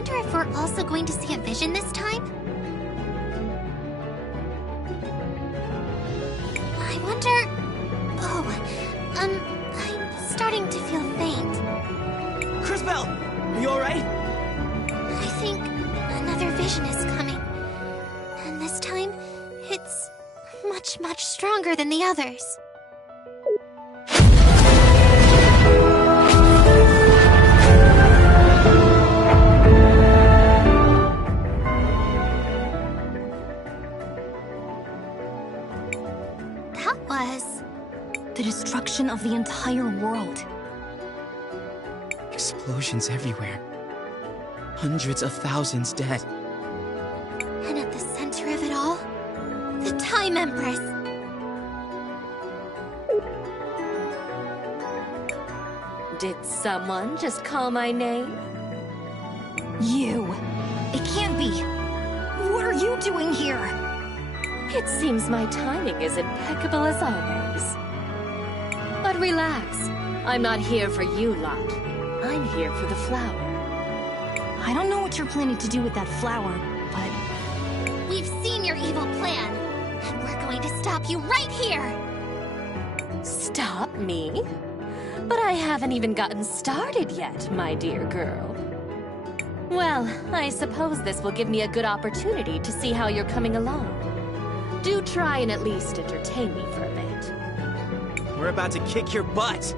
wonder if we're also going to see a vision this time? I wonder... Oh, I'm starting to feel faint. Cris, are you alright? I think another vision is coming. And this time, it's much stronger than the others. That was... the destruction of the entire world. Explosions everywhere. Hundreds of thousands dead. And at the center of it all, the Time Empress. Did someone just call my name? You! It can't be! What are you doing here? It seems my timing is impeccable as always. But relax, I'm not here for you lot. I'm here for the flower. I don't know what you're planning to do with that flower, but... We've seen your evil plan, and we're going to stop you right here! Stop me? But I haven't even gotten started yet, my dear girl. Well, I suppose this will give me a good opportunity to see how you're coming along. Do try and at least entertain me for a bit. We're about to kick your butt!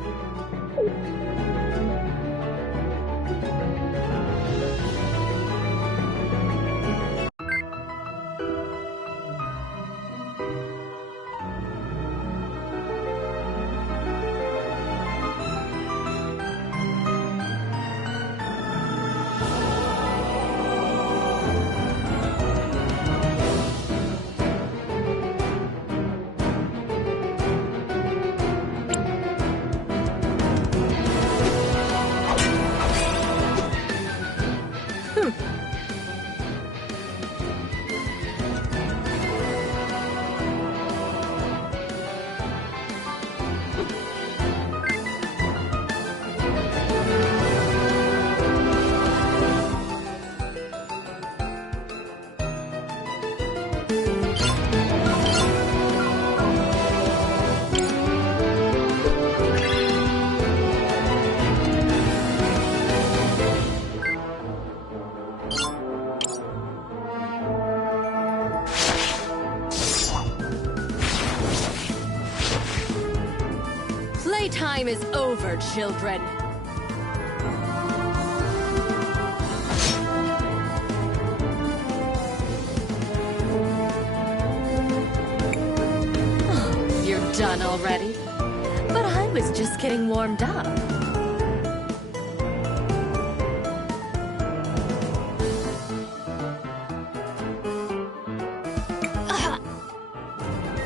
Playtime is over, children. Oh, you're done already? But I was just getting warmed up.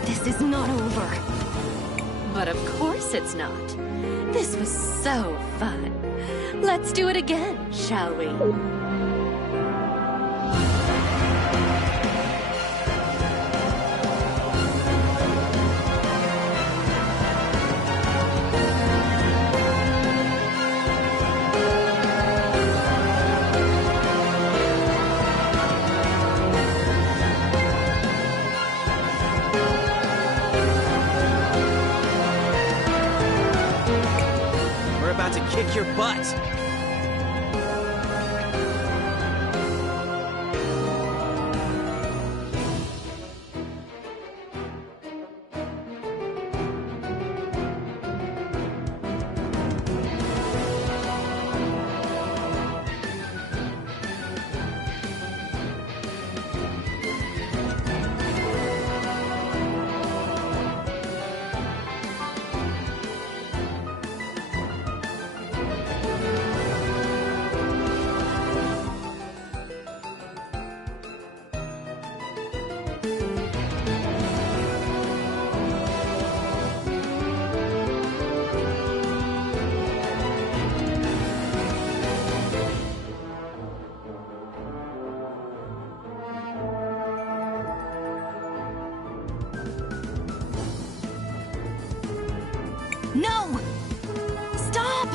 This is not over. But of course it's not. This was so fun. Let's do it again, shall we? To kick your butt. No! Stop!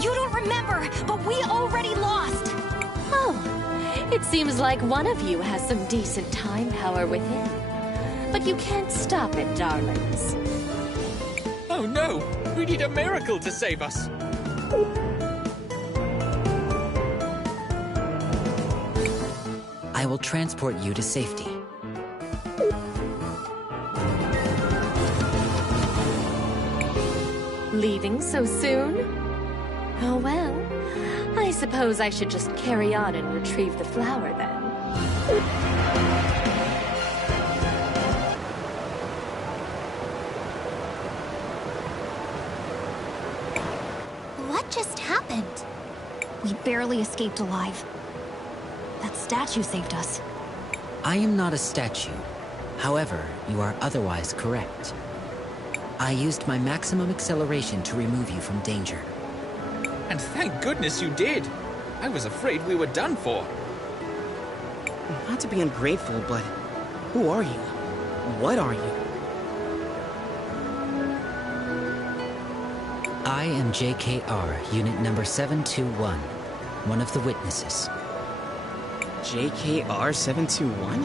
You don't remember, but we already lost! Oh, It seems like one of you has some decent time power within. But you can't stop it, darlings. Oh no! We need a miracle to save us! I will transport you to safety. Leaving so soon? Oh well, I suppose I should just carry on and retrieve the flower then. What just happened? We barely escaped alive. That statue saved us. I am not a statue. However, you are otherwise correct. I used my maximum acceleration to remove you from danger. And thank goodness you did! I was afraid we were done for. Not to be ungrateful, but who are you? What are you? I am JKR, unit number 721, one of the witnesses. JKR 721?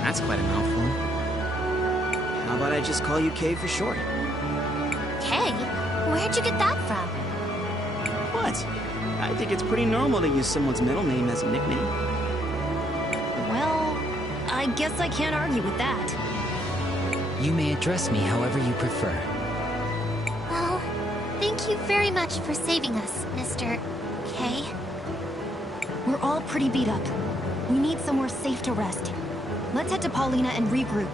That's quite a mouthful. How about I just call you K for short? Kay? Where'd you get that from? What? I think it's pretty normal to use someone's middle name as a nickname. Well, I guess I can't argue with that. You may address me however you prefer. Well, thank you very much for saving us, Mr. K. We're all pretty beat up. We need somewhere safe to rest. Let's head to Paulina and regroup.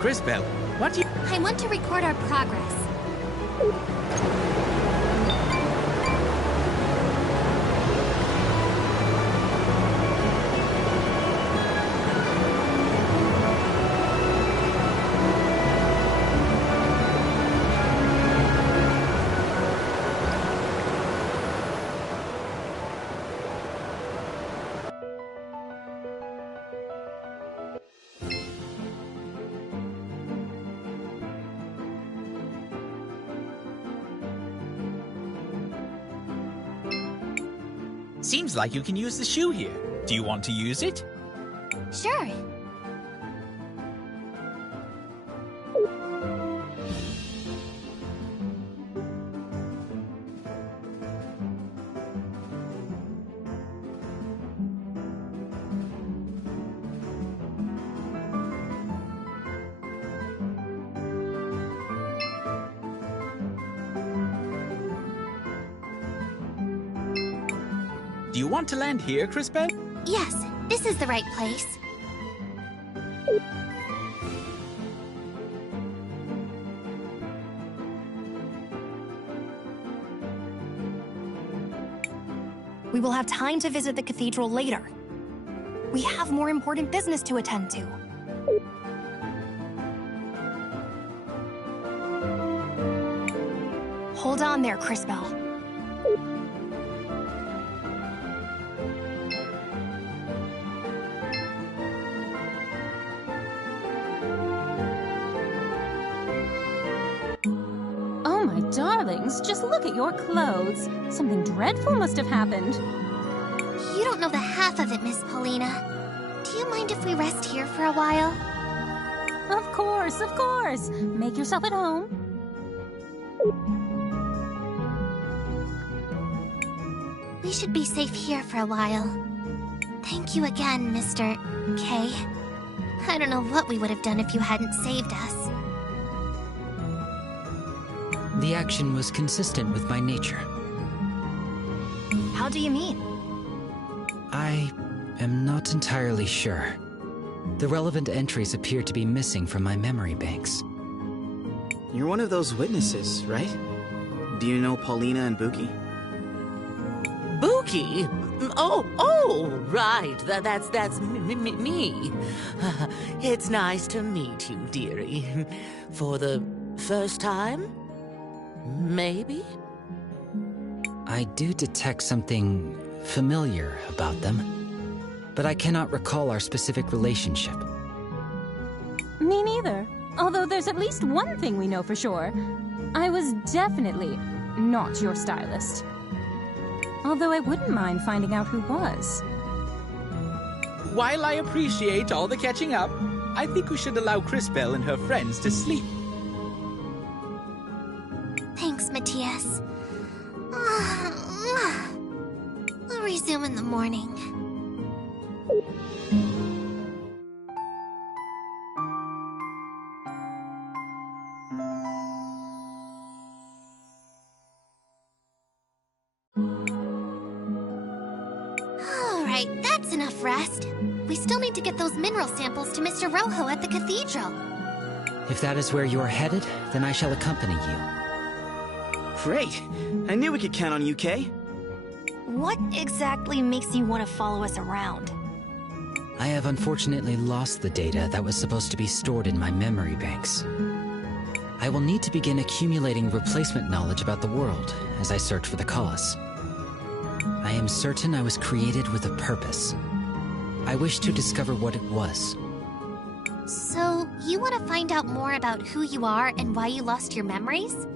Cris, what do you... I want to record our progress. Seems like you can use the shoe here. Do you want to use it? Sure. Do you want to land here, Cris? Yes, this is the right place. We will have time to visit the cathedral later. We have more important business to attend to. Hold on there, Cris. Oh, my darlings, just look at your clothes. Something dreadful must have happened. You don't know the half of it, Miss Paulina. Do you mind if we rest here for a while? Of course, of course. Make yourself at home. We should be safe here for a while. Thank you again, Mr. K. I don't know what we would have done if you hadn't saved us. The action was consistent with my nature. How do you mean? I am not entirely sure. The relevant entries appear to be missing from my memory banks. You're one of those witnesses, right? Do you know Paulina and Buki? Buki? Oh, right. That's me. It's nice to meet you, dearie. For the first time? Maybe? I do detect something familiar about them, but I cannot recall our specific relationship. Me neither. Although there's at least one thing we know for sure. I was definitely not your stylist. Although I wouldn't mind finding out who was. While I appreciate all the catching up, I think we should allow Crisbell and her friends to sleep. Thanks, Matthias. I'll resume in the morning. Alright, that's enough rest. We still need to get those mineral samples to Mr. Rojo at the cathedral. If that is where you are headed, then I shall accompany you. Great! I knew we could count on you, Kay. What exactly makes you want to follow us around? I have unfortunately lost the data that was supposed to be stored in my memory banks. I will need to begin accumulating replacement knowledge about the world as I search for the cause. I am certain I was created with a purpose. I wish to discover what it was. So, you want to find out more about who you are and why you lost your memories?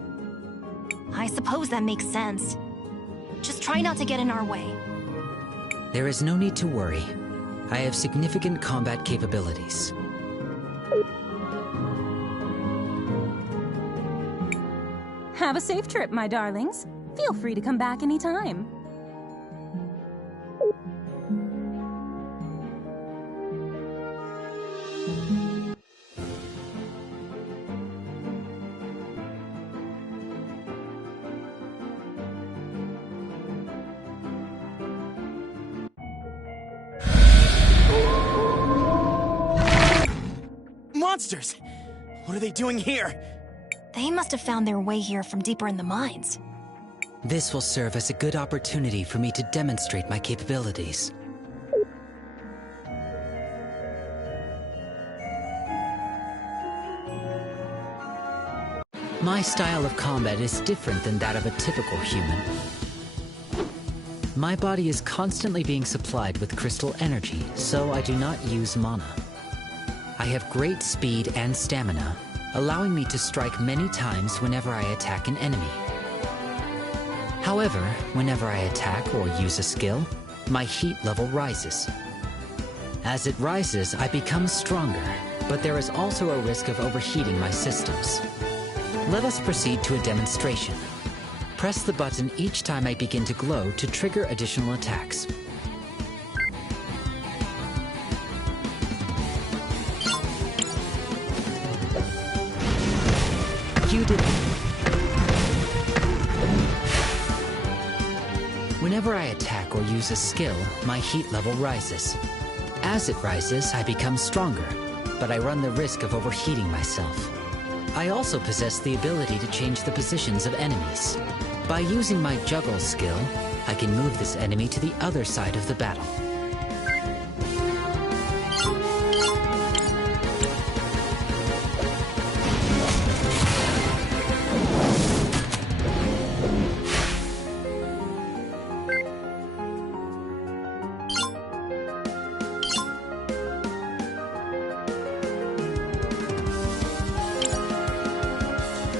I suppose that makes sense. Just try not to get in our way. There is no need to worry. I have significant combat capabilities. Have a safe trip, my darlings. Feel free to come back anytime. Monsters! What are they doing here? They must have found their way here from deeper in the mines. This will serve as a good opportunity for me to demonstrate my capabilities. My style of combat is different than that of a typical human. My body is constantly being supplied with crystal energy, so I do not use mana. I have great speed and stamina, allowing me to strike many times whenever I attack an enemy. However, whenever I attack or use a skill, my heat level rises. As it rises, I become stronger, but there is also a risk of overheating my systems. Let us proceed to a demonstration. Press the button each time I begin to glow to trigger additional attacks. You did. Whenever I attack or use a skill, my heat level rises. As it rises, I become stronger, but I run the risk of overheating myself. I also possess the ability to change the positions of enemies. By using my juggle skill, I can move this enemy to the other side of the battle.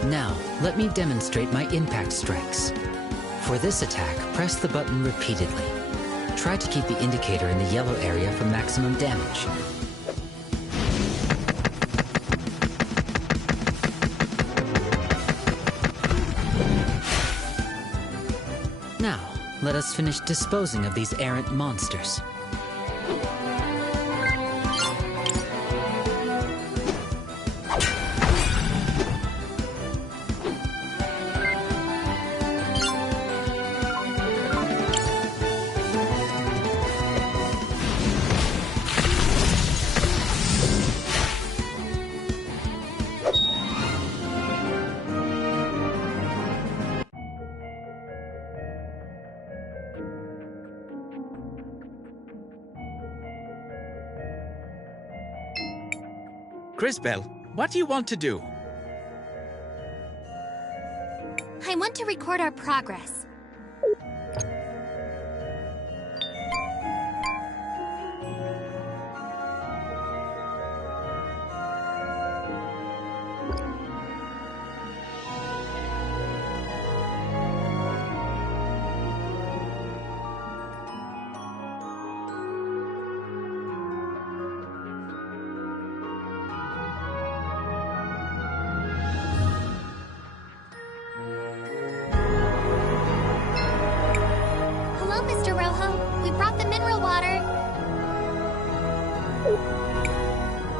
Now, let me demonstrate my impact strikes. For this attack, press the button repeatedly. Try to keep the indicator in the yellow area for maximum damage. Now, let us finish disposing of these errant monsters. Crisbell, what do you want to do? I want to record our progress.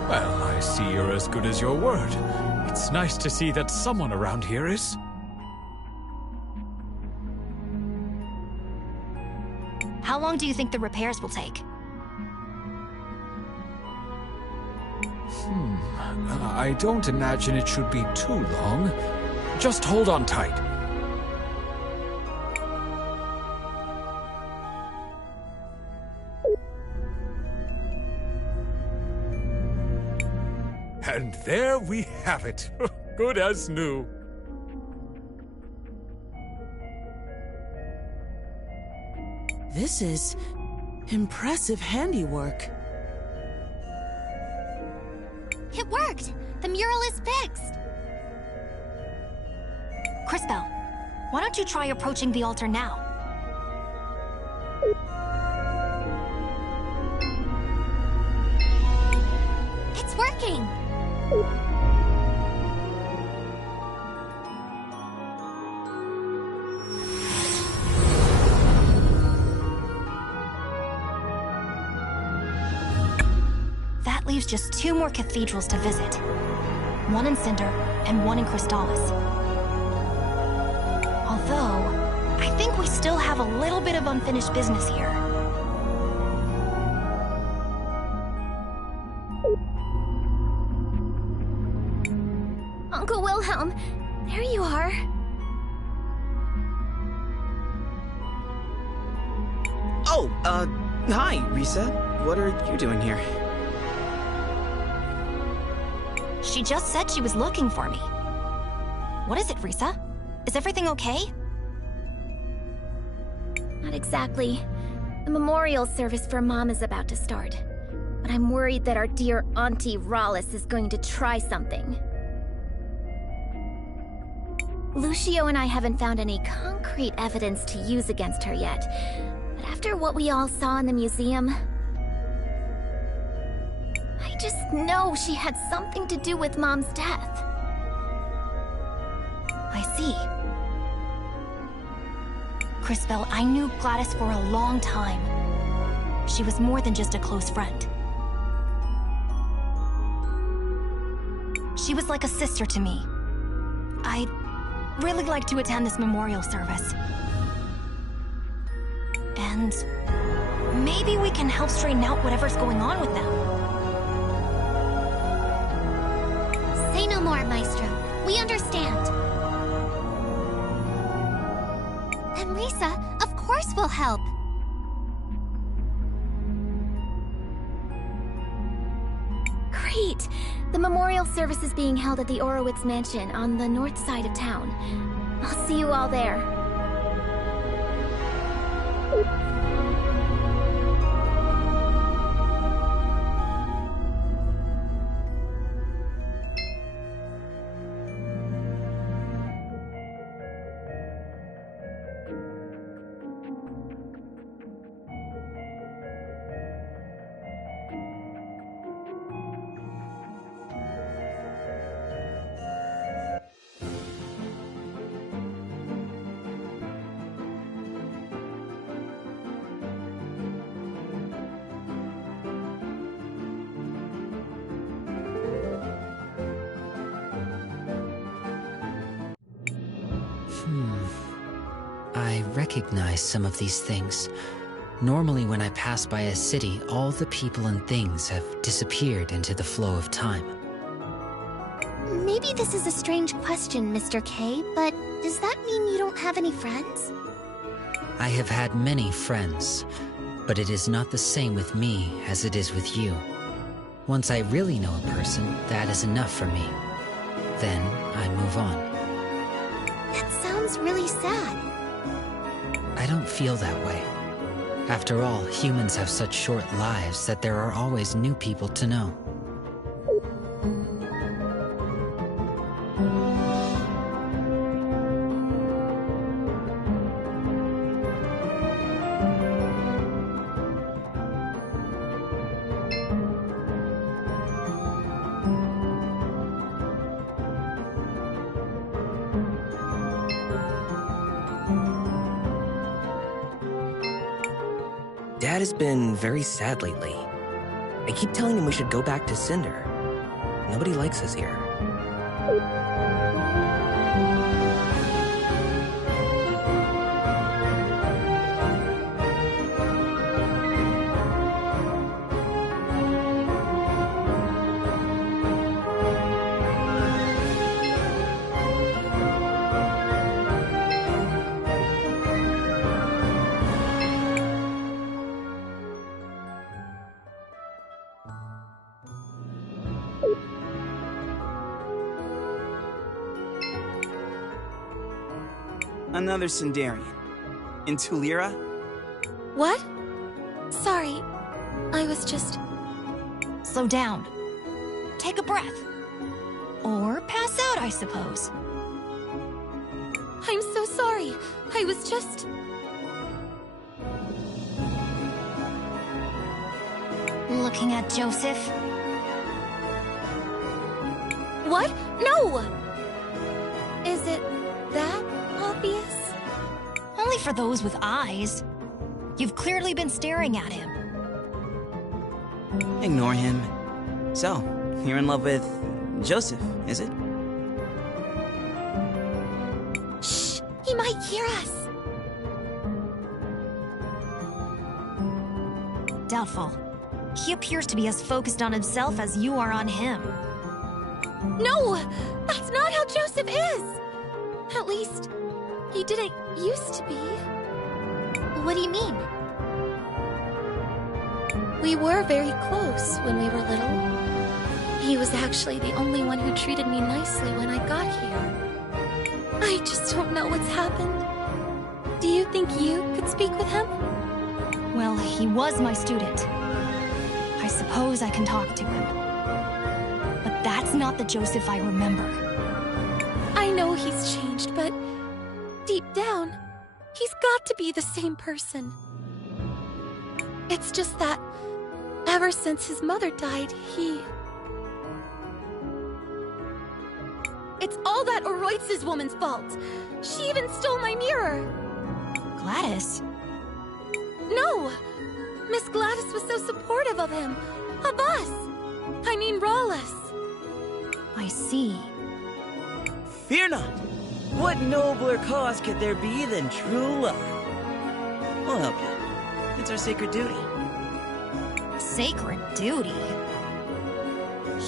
Well, I see you're as good as your word. It's nice to see that someone around here is. How long do you think the repairs will take? I don't imagine it should be too long. Just hold on tight. And there we have it. Good as new. This is impressive handiwork. It worked! The mural is fixed! Crisbel, why don't you try approaching the altar now? It's working! That leaves just 2 more cathedrals to visit. One in Cinder and one in Crystallis. Although, I think we still have a little bit of unfinished business here. Uncle Wilhelm, there you are. Oh, hi, Risa. What are you doing here? She just said she was looking for me. What is it, Risa? Is everything okay? Not exactly. The memorial service for Mom is about to start. But I'm worried that our dear Auntie Rallis is going to try something. Lucio and I haven't found any concrete evidence to use against her yet. But after what we all saw in the museum, I just know she had something to do with Mom's death. I see. Crisbel, I knew Gladys for a long time. She was more than just a close friend. She was like a sister to me. I'd really like to attend this memorial service. And maybe we can help straighten out whatever's going on with them. Say no more, Maestro. We understand. And Risa, of course we'll help. Great! The memorial service is being held at the Orowitz Mansion on the north side of town. I'll see you all there. I recognize some of these things. Normally when I pass by a city, all the people and things have disappeared into the flow of time. Maybe this is a strange question, Mr. K, but does that mean you don't have any friends? I have had many friends, but it is not the same with me as it is with you. Once I really know a person, that is enough for me. Then I move on. That sounds really sad. I don't feel that way. After all, humans have such short lives that there are always new people to know. Dad has been very sad lately. I keep telling him we should go back to Cinder. Nobody likes us here. Another Cinderian. In Tulira? What? Sorry, I was just... Slow down. Take a breath. Or pass out, I suppose. I'm so sorry. I was just... Looking at Joseph? What? No! Is it that obvious? Only for those with eyes. You've clearly been staring at him. Ignore him. So, you're in love with Joseph, is it? Shh! He might hear us! Doubtful. He appears to be as focused on himself as you are on him. No! That's not how Joseph is! At least, he didn't used to be. What do you mean? We were very close when we were little. He was actually the only one who treated me nicely when I got here. I just don't know what's happened. Do you think you could speak with him? Well, he was my student. I suppose I can talk to him. But that's not the Joseph I remember. I know he's changed, but deep down, he's got to be the same person. It's just that ever since his mother died, It's all that Oroitz's woman's fault. She even stole my mirror. Gladys? No! Miss Gladys was so supportive of him. Of us. I mean, Rawless. I see. Fear not! What nobler cause could there be than true love? We'll help you. It's our sacred duty. Sacred duty?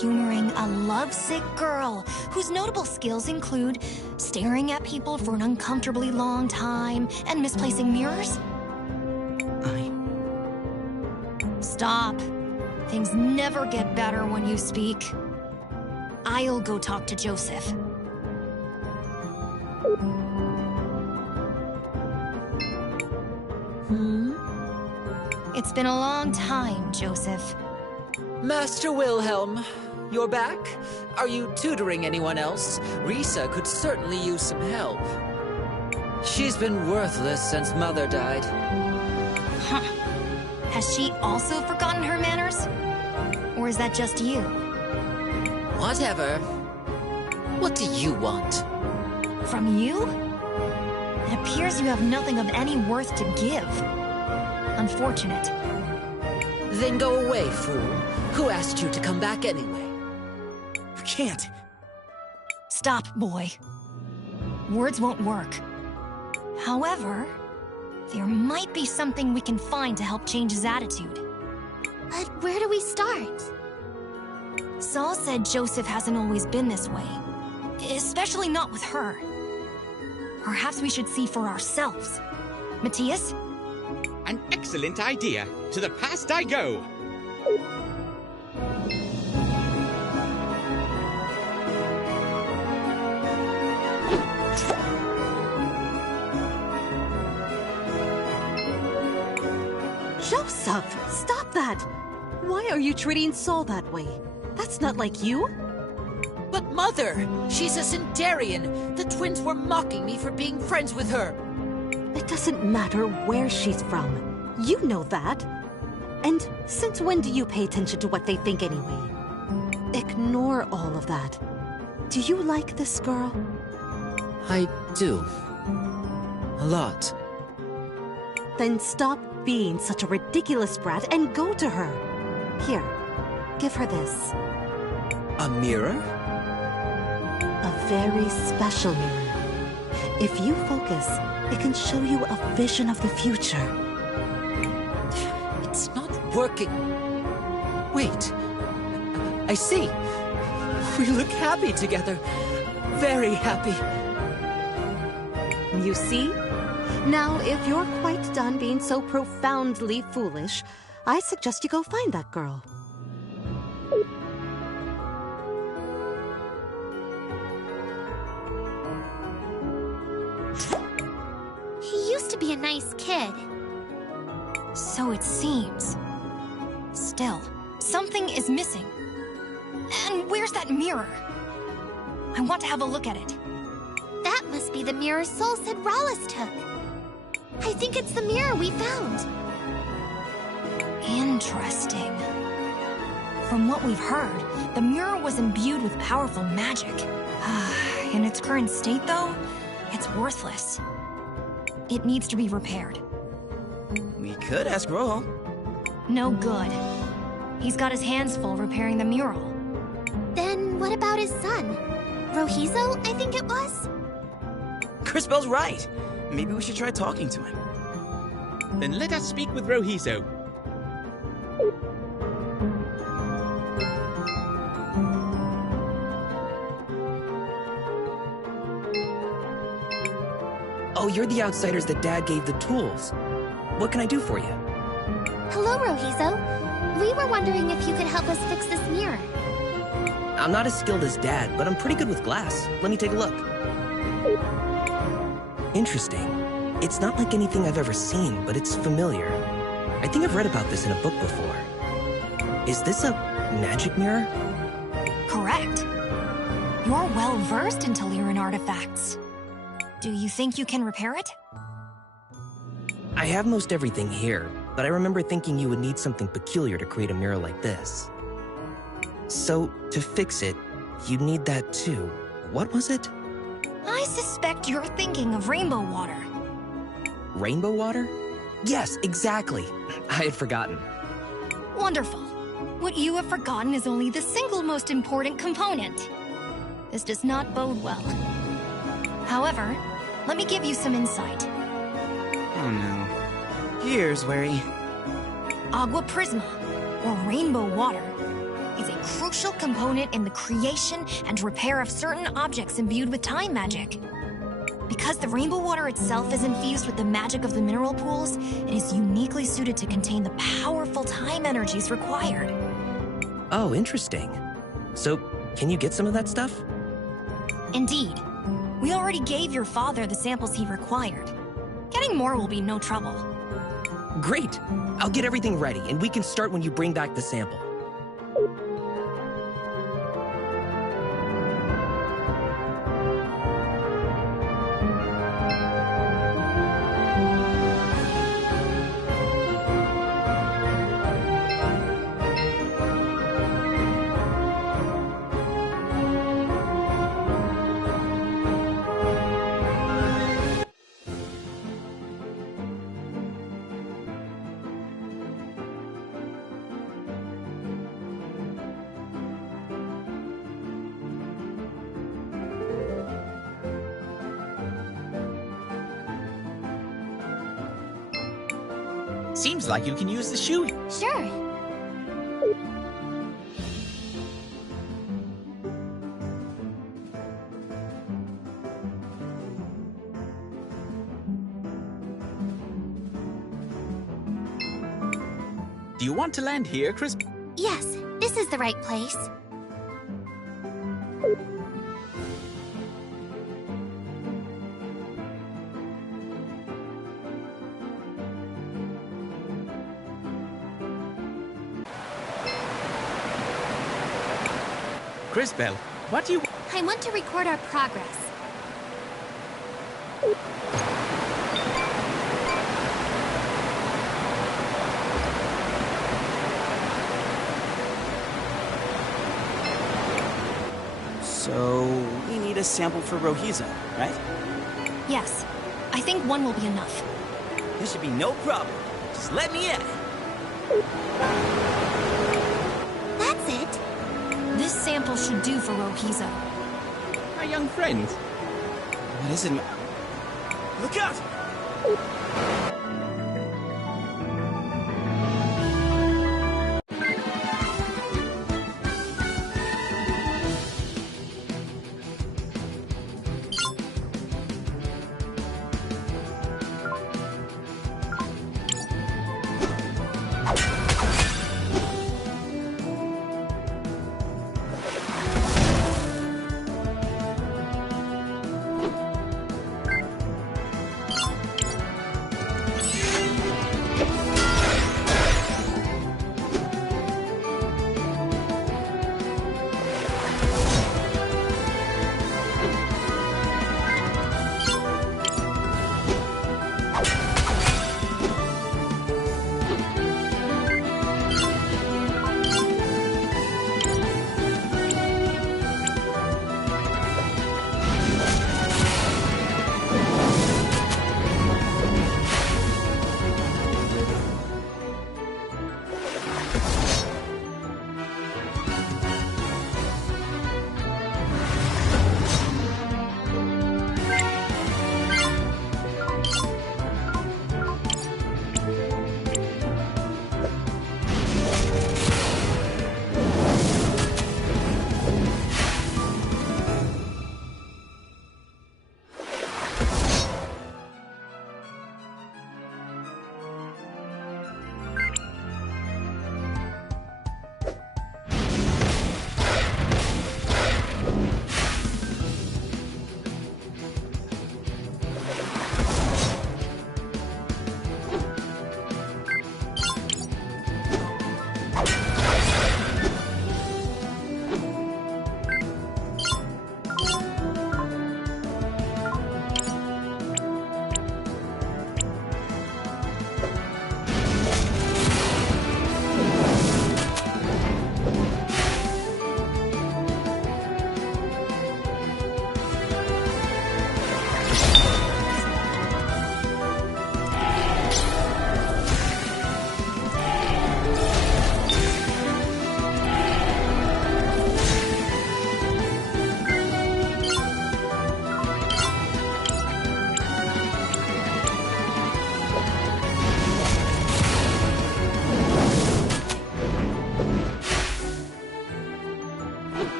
Humoring a lovesick girl whose notable skills include staring at people for an uncomfortably long time and misplacing mirrors? Stop. Things never get better when you speak. I'll go talk to Joseph. It's been a long time, Joseph. Master Wilhelm, you're back? Are you tutoring anyone else? Risa could certainly use some help. She's been worthless since Mother died. Huh. Has she also forgotten her manners? Or is that just you? Whatever. What do you want? From you? It appears you have nothing of any worth to give. Unfortunate. Then go away, fool. Who asked you to come back anyway? I can't. Stop, boy. Words won't work. However, there might be something we can find to help change his attitude. But where do we start? Saul said Joseph hasn't always been this way. Especially not with her. Perhaps we should see for ourselves. Matthias? An excellent idea. To the past I go. Joseph, stop that! Why are you treating Saul that way? That's not like you. But Mother, she's a Cinderian. The twins were mocking me for being friends with her. It doesn't matter where she's from. You know that. And since when do you pay attention to what they think anyway? Ignore all of that. Do you like this girl? I do. A lot. Then stop being such a ridiculous brat and go to her. Here, give her this. A mirror? A very special mirror. If you focus, it can show you a vision of the future. It's not working. Wait. I see. We look happy together. Very happy. You see? Now, if you're quite done being so profoundly foolish, I suggest you go find that girl. He used to be a nice kid. So it seems. Still, something is missing. And where's that mirror? I want to have a look at it. That must be the mirror Sol said Rallis took. I think it's the mirror we found. Interesting. From what we've heard, the mirror was imbued with powerful magic. In its current state, though, it's worthless. It needs to be repaired. We could ask Rojo. No good. He's got his hands full repairing the mural. Then what about his son? Rohizo, I think it was? Cris Bell's right. Maybe we should try talking to him. Then let us speak with Rohizo. Oh, you're the outsiders that Dad gave the tools. What can I do for you? Hello, Rohizo. We were wondering if you could help us fix this mirror. I'm not as skilled as Dad, but I'm pretty good with glass. Let me take a look. Interesting. It's not like anything I've ever seen, but it's familiar. I think I've read about this in a book before. Is this a magic mirror? Correct. You're well-versed in Tellurian artifacts. Do you think you can repair it? I have most everything here, but I remember thinking you would need something peculiar to create a mirror like this. So, to fix it, you'd need that too. What was it? I suspect you're thinking of rainbow water. Rainbow water? Yes, exactly. I had forgotten. Wonderful. What you have forgotten is only the single most important component. This does not bode well. However, let me give you some insight. Oh no. Here's worry. Agua Prisma, or rainbow water, is a crucial component in the creation and repair of certain objects imbued with time magic. Because the rainbow water itself is infused with the magic of the mineral pools, it is uniquely suited to contain the powerful time energies required. Oh, interesting. So, can you get some of that stuff? Indeed. We already gave your father the samples he required. Getting more will be no trouble. Great! I'll get everything ready, and we can start when you bring back the sample. Seems like you can use the shoe. Sure. Do you want to land here, Cris? Yes, this is the right place. Cris Bell, what do you... I want to record our progress. So, we need a sample for Rohizo, right? Yes. I think one will be enough. This should be no problem. Just let me in. That's sample should do for Rohizo. My young friend. What is it? Look out!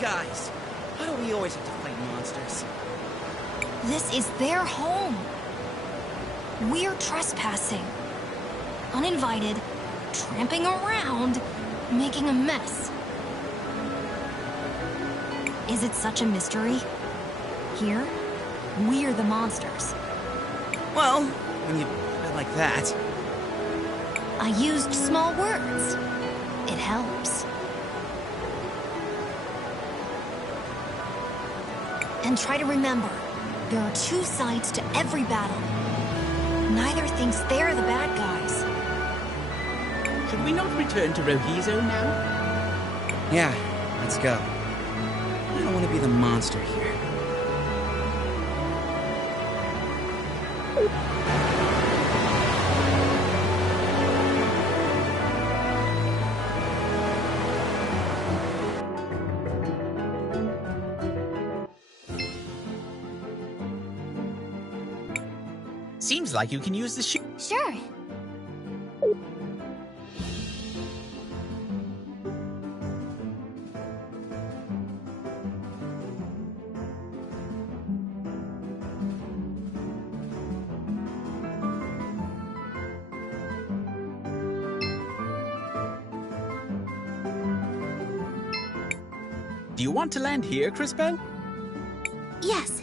guys! Why do we always have to fight monsters? This is their home. We're trespassing. Uninvited, tramping around, making a mess. Is it such a mystery? Here, we're the monsters. Well, when you put it like that. I used small words. It helps. And try to remember, there are two sides to every battle. Neither thinks they're the bad guys. Should we not return to Rohizo now? Yeah, let's go. I don't want to be the monster here. Seems like you can use the shoe. Sure. Do you want to land here, Crisbel? Yes.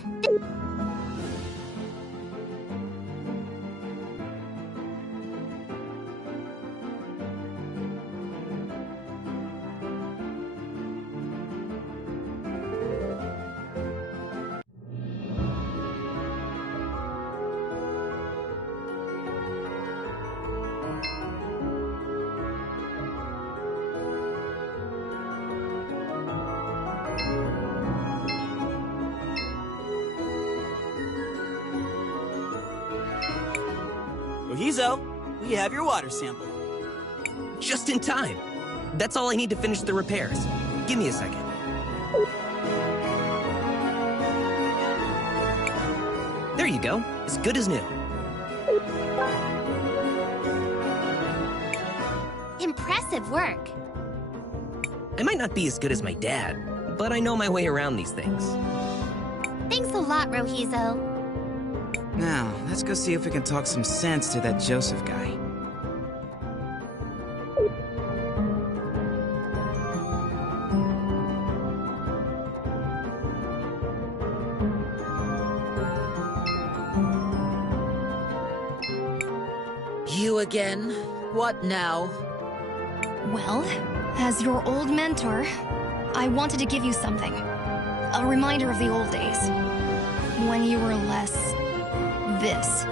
Rohizo, we have your water sample. Just in time. That's all I need to finish the repairs. Give me a second. There you go. As good as new. Impressive work. I might not be as good as my dad, but I know my way around these things. Thanks a lot, Rohizo. Now, let's go see if we can talk some sense to that Joseph guy. You again? What now? Well, as your old mentor, I wanted to give you something. A reminder of the old days. When you were less... this.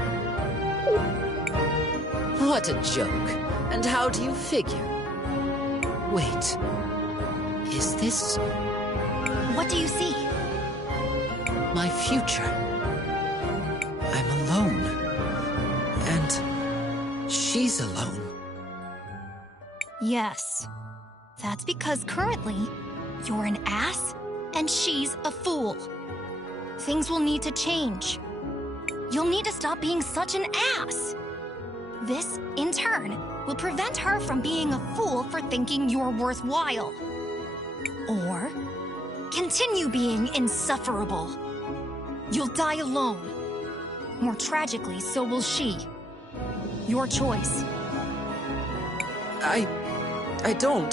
What a joke. And how do you figure? Wait. Is this... What do you see? my future? I'm alone. And she's alone. Yes. That's because currently, you're an ass and she's a fool. Things will need to change. You'll need to stop being such an ass. This, in turn, will prevent her from being a fool for thinking you're worthwhile. Or continue being insufferable. You'll die alone. More tragically, so will she. Your choice. I don't.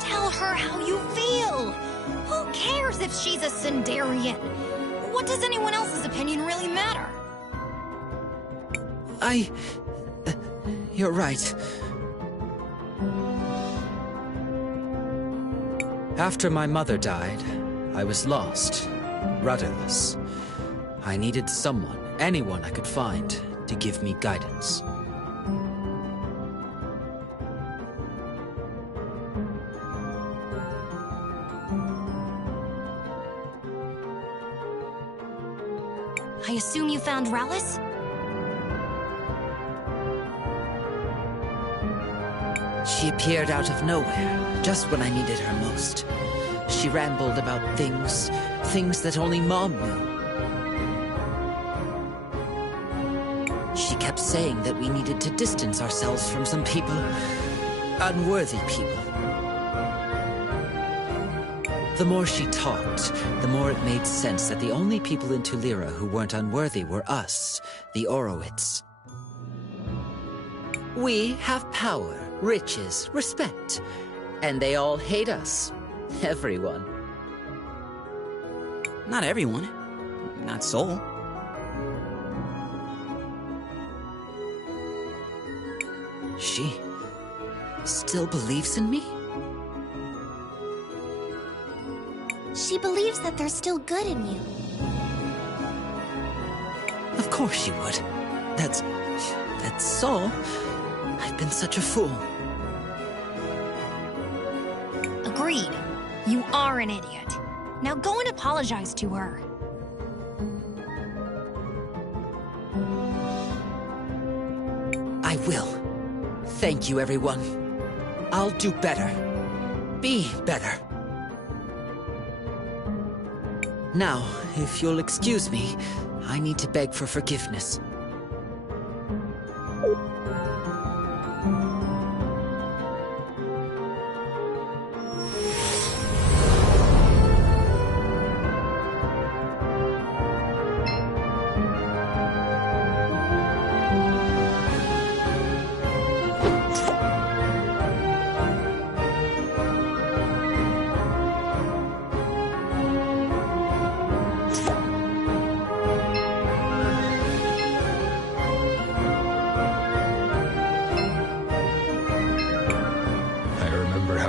Tell her how you feel. Who cares if she's a Sindarian? What does anyone else's opinion really matter? You're right. After my mother died, I was lost, rudderless. I needed someone, anyone I could find, to give me guidance. I assume you found Rallis? She appeared out of nowhere, just when I needed her most. She rambled about things that only Mom knew. She kept saying that we needed to distance ourselves from some people, unworthy people. The more she talked, the more it made sense that the only people in Tulira who weren't unworthy were us, the Orowitz. We have power, riches, respect, and they all hate us. Everyone. Not everyone. Not Soul. still believes in me? She believes that there's still good in you. Of course she would. That's all. I've been such a fool. Agreed. You are an idiot. Now go and apologize to her. I will. Thank you, everyone. I'll do better. Be better. Now, if you'll excuse me, I need to beg for forgiveness.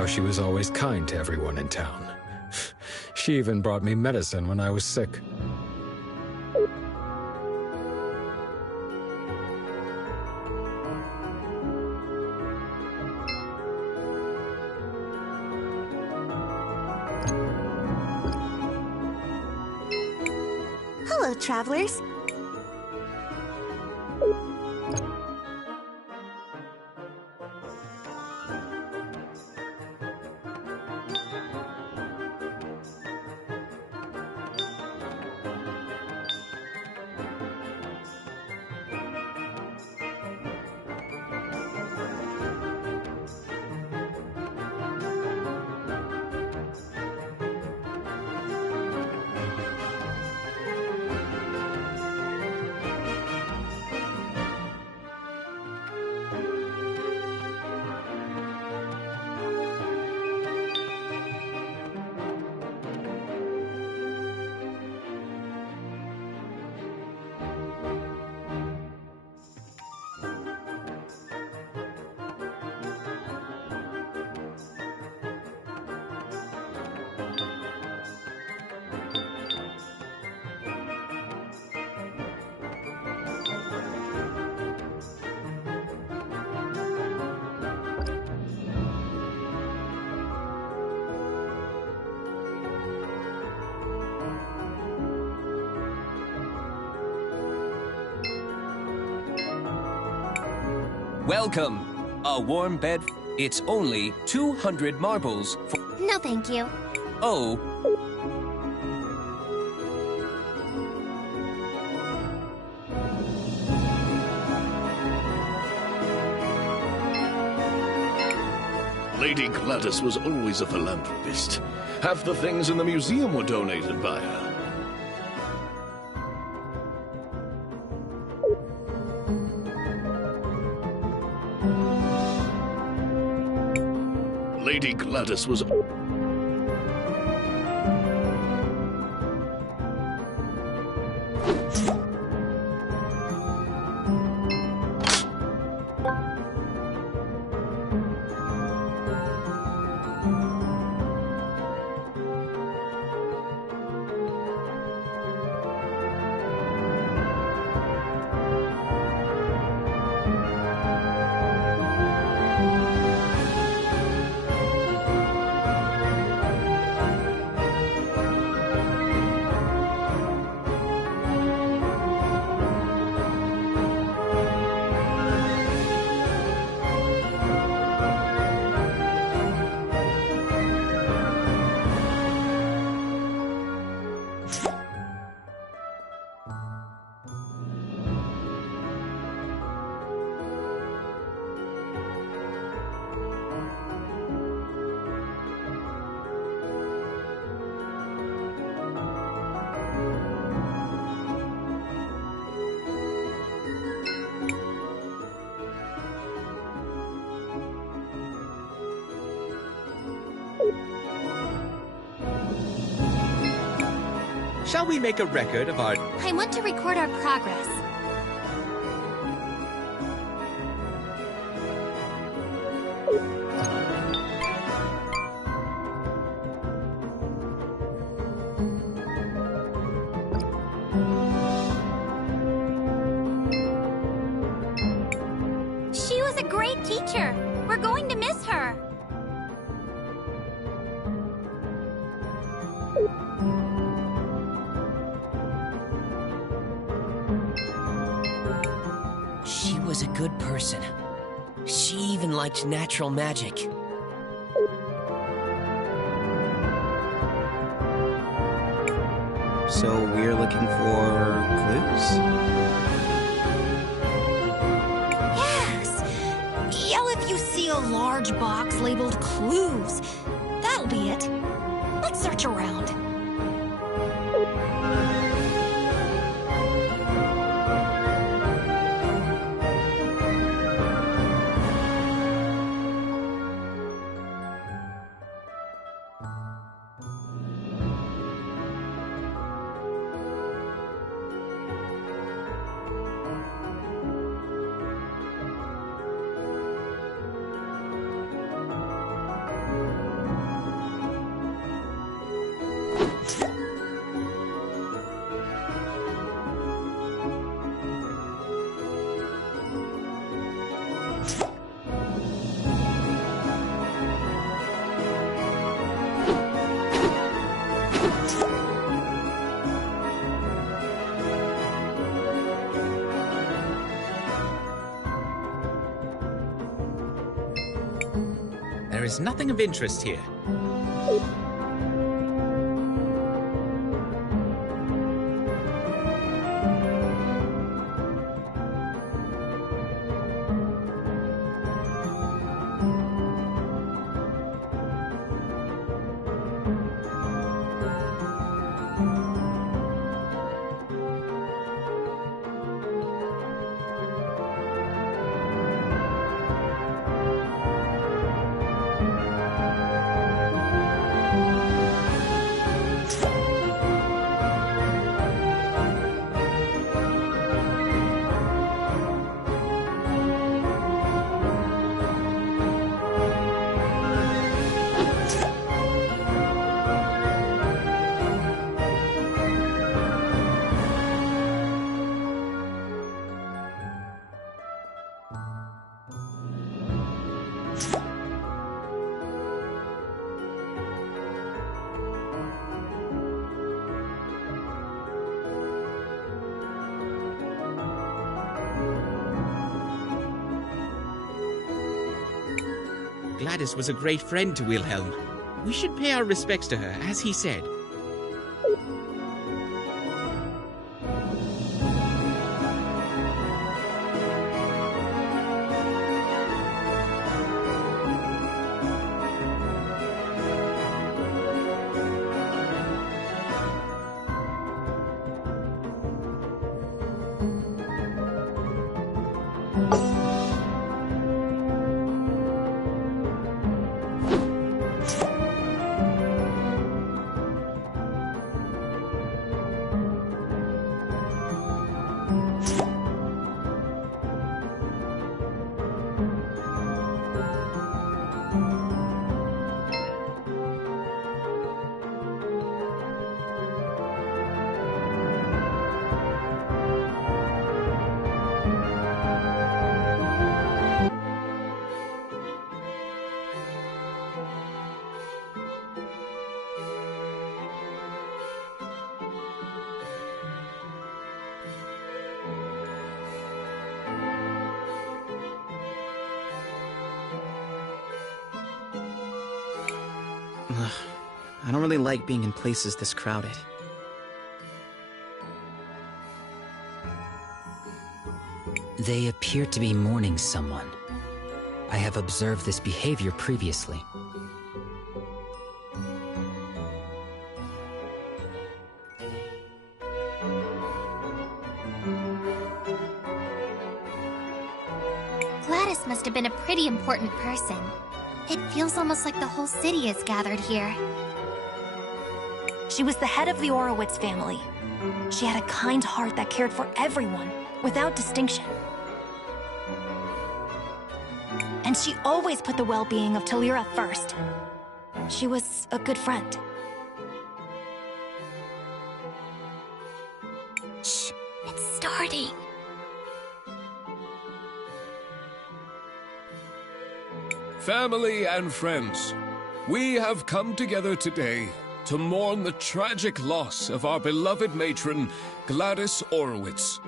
She was always kind to everyone in town. She even brought me medicine when I was sick. Hello, travelers. Welcome. A warm bed. It's only 200 marbles for... No, thank you. Oh. Lady Gladys was always a philanthropist. Half the things in the museum were donated by her. Lady Gladys was... Shall we make a record of our... I want to record our progress. to miss her. She was a good person. She even liked natural magic. So we're looking for clues? Yes! Yell if you see a large box labeled clues. That'll be it. Let's search around. There is nothing of interest here. Gladys was a great friend to Wilhelm. We should pay our respects to her, as he said. I don't really like being in places this crowded. They appear to be mourning someone. I have observed this behavior previously. Gladys must have been a pretty important person. It feels almost like the whole city is gathered here. She was the head of the Orowitz family. She had a kind heart that cared for everyone, without distinction. And she always put the well-being of Talira first. She was a good friend. Shh, it's starting. Family and friends, we have come together today to mourn the tragic loss of our beloved matron, Gladys Orowitz.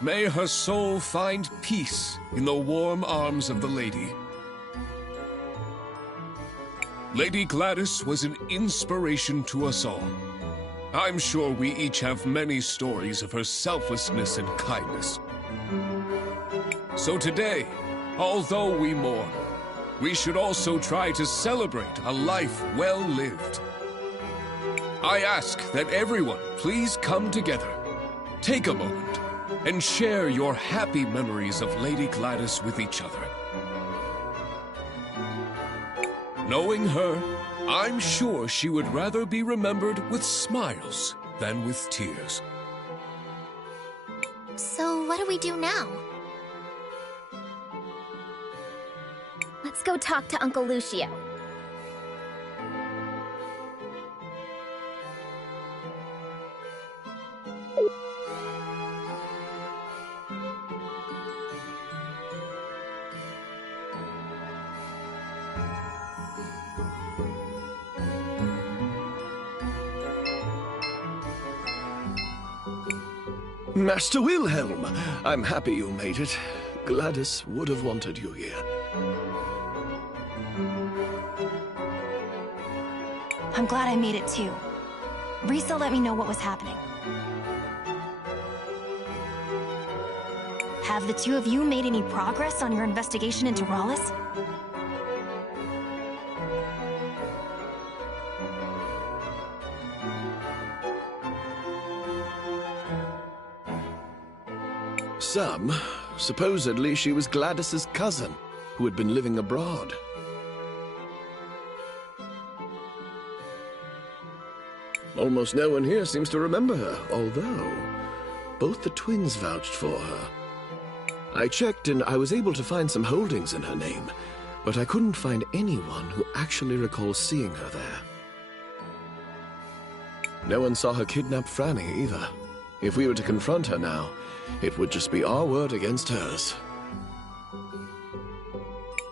May her soul find peace in the warm arms of the Lady. Lady Gladys was an inspiration to us all. I'm sure we each have many stories of her selflessness and kindness. So today, although we mourn, we should also try to celebrate a life well lived. I ask that everyone please come together, take a moment, and share your happy memories of Lady Gladys with each other. Knowing her, I'm sure she would rather be remembered with smiles than with tears. So what do we do now? Let's go talk to Uncle Lucio. Master Wilhelm, I'm happy you made it. Gladys would have wanted you here. I'm glad I made it too. Risa let me know what was happening. Have the two of you made any progress on your investigation into Rallis? Some. Supposedly she was Gladys's cousin, who had been living abroad. Almost no one here seems to remember her, although both the twins vouched for her. I checked and I was able to find some holdings in her name, but I couldn't find anyone who actually recalls seeing her there. No one saw her kidnap Franny either. If we were to confront her now, it would just be our word against hers.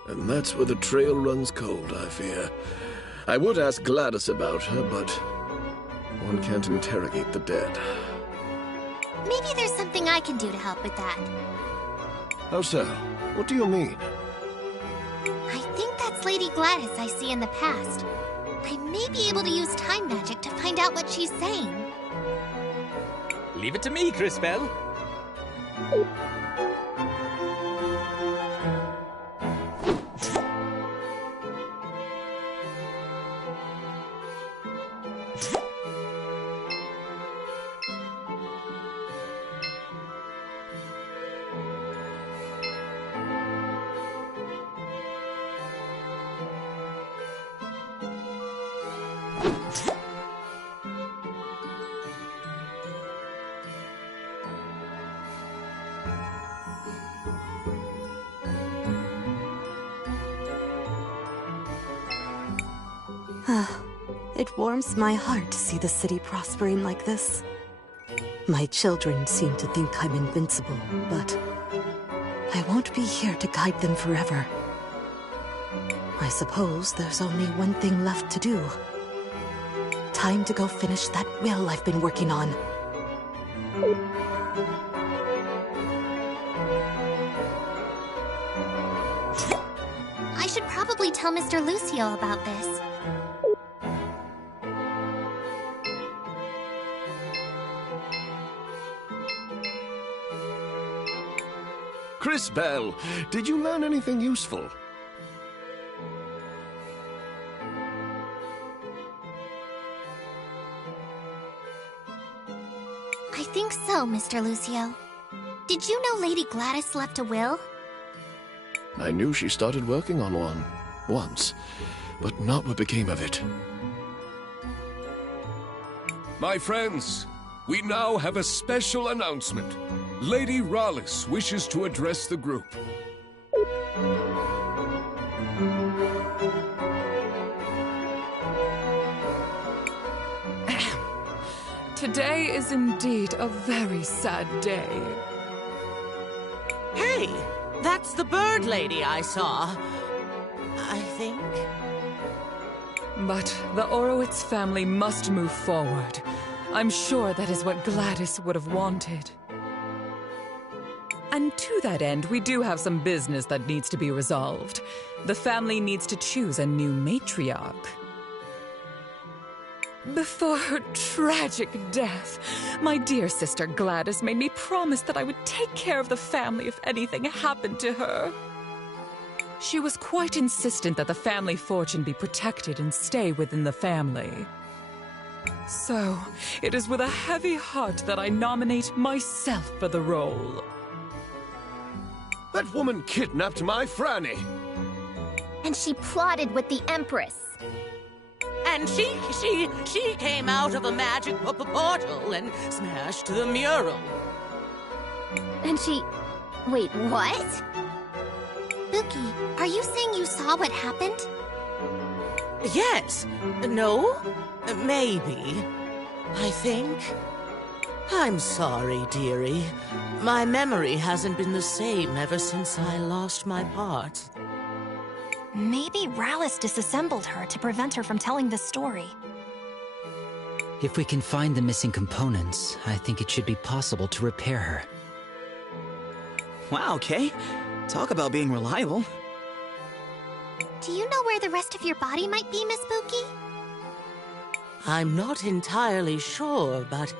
And that's where the trail runs cold, I fear. I would ask Gladys about her, but one can't interrogate the dead. Maybe there's something I can do to help with that. How so? What do you mean? I think that's Lady Gladys I see in the past. I may be able to use time magic to find out what she's saying. Leave it to me, Cris Bell. It warms my heart to see the city prospering like this. My children seem to think I'm invincible, but I won't be here to guide them forever. I suppose there's only one thing left to do. Time to go finish that will I've been working on. I should probably tell Mr. Lucio about this. Cris Bell, did you learn anything useful? I think so, Mr. Lucio. Did you know Lady Gladys left a will? I knew she started working on one, once, but not what became of it. My friends, we now have a special announcement. Lady Rallis wishes to address the group. Today is indeed a very sad day. Hey! Hey, that's the bird lady I saw. I think. But the Orowitz family must move forward. I'm sure that is what Gladys would have wanted. And to that end, we do have some business that needs to be resolved. The family needs to choose a new matriarch. Before her tragic death, my dear sister Gladys made me promise that I would take care of the family if anything happened to her. She was quite insistent that the family fortune be protected and stay within the family. So, it is with a heavy heart that I nominate myself for the role. That woman kidnapped my Franny. And she plotted with the Empress. And she came out of a magic portal and smashed the mural. And she... Wait, what? Buki, are you saying you saw what happened? Yes. No? Maybe. I think. I'm sorry, dearie. My memory hasn't been the same ever since I lost my parts. Maybe Rallis disassembled her to prevent her from telling the story. If we can find the missing components, I think it should be possible to repair her. Wow, Kay. Talk about being reliable. Do you know where the rest of your body might be, Miss Buki? I'm not entirely sure, but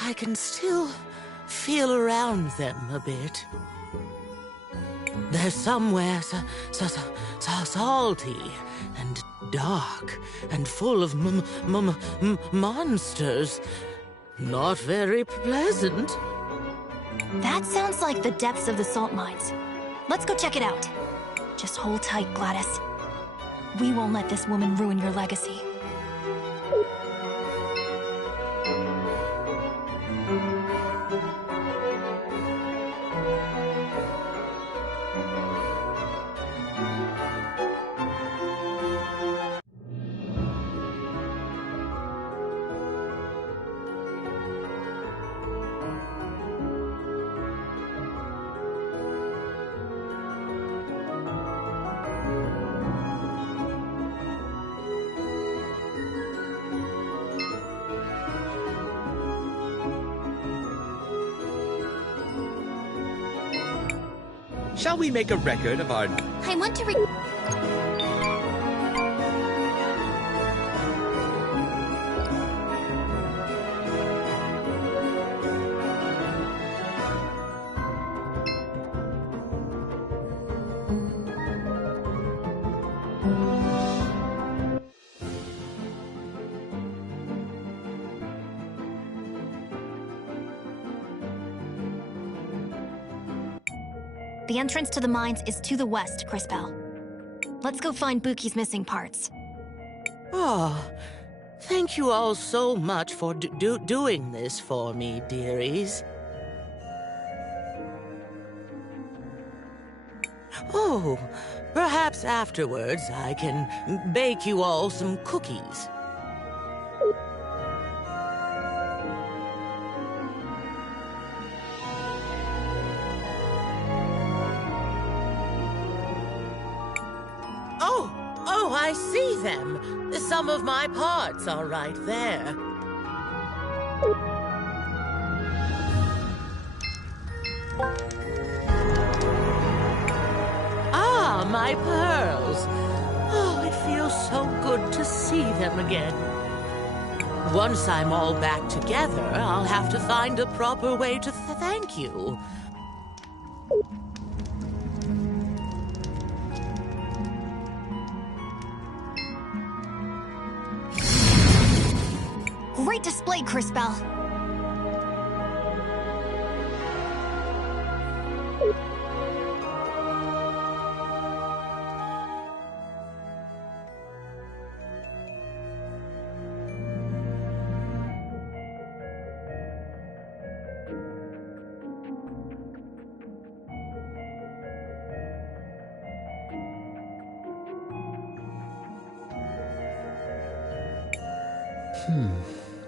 I can still feel around them a bit. They're somewhere salty and dark and full of monsters. Not very pleasant. That sounds like the depths of the salt mines. Let's go check it out. Just hold tight, Gladys. We won't let this woman ruin your legacy. Shall we make a record of our... I want to The entrance to the mines is to the west, Crispell. Let's go find Buki's missing parts. Oh, thank you all so much for doing this for me, dearies. Oh, perhaps afterwards I can bake you all some cookies. Oh, I see them. Some of my parts are right there. Ah, my pearls. Oh, it feels so good to see them again. Once I'm all back together, I'll have to find a proper way to thank you. Great display, Crispell.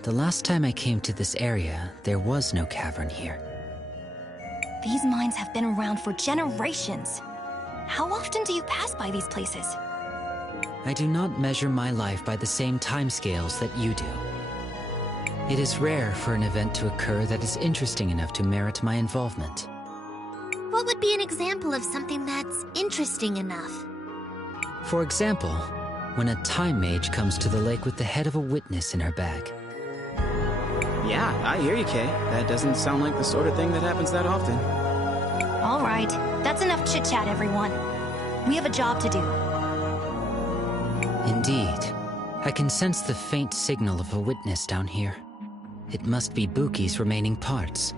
The last time I came to this area, there was no cavern here. These mines have been around for generations. How often do you pass by these places? I do not measure my life by the same timescales that you do. It is rare for an event to occur that is interesting enough to merit my involvement. What would be an example of something that's interesting enough? For example, when a time mage comes to the lake with the head of a witness in her bag. Yeah, I hear you, Kay. That doesn't sound like the sort of thing that happens that often. All right, that's enough chit-chat, everyone. We have a job to do. Indeed. I can sense the faint signal of a witness down here. It must be Buki's remaining parts.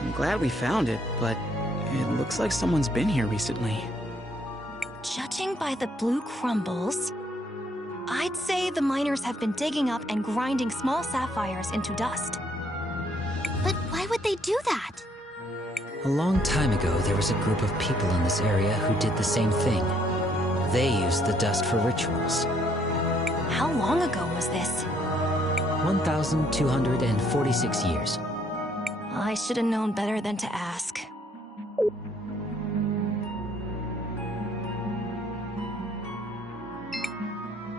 I'm glad we found it, but it looks like someone's been here recently. Judging by the blue crumbles, I'd say the miners have been digging up and grinding small sapphires into dust. But why would they do that? A long time ago, there was a group of people in this area who did the same thing. They used the dust for rituals. How long ago was this? 1,246 years. I should have known better than to ask.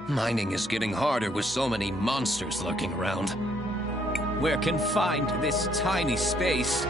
Mining is getting harder with so many monsters lurking around. We're confined to this tiny space.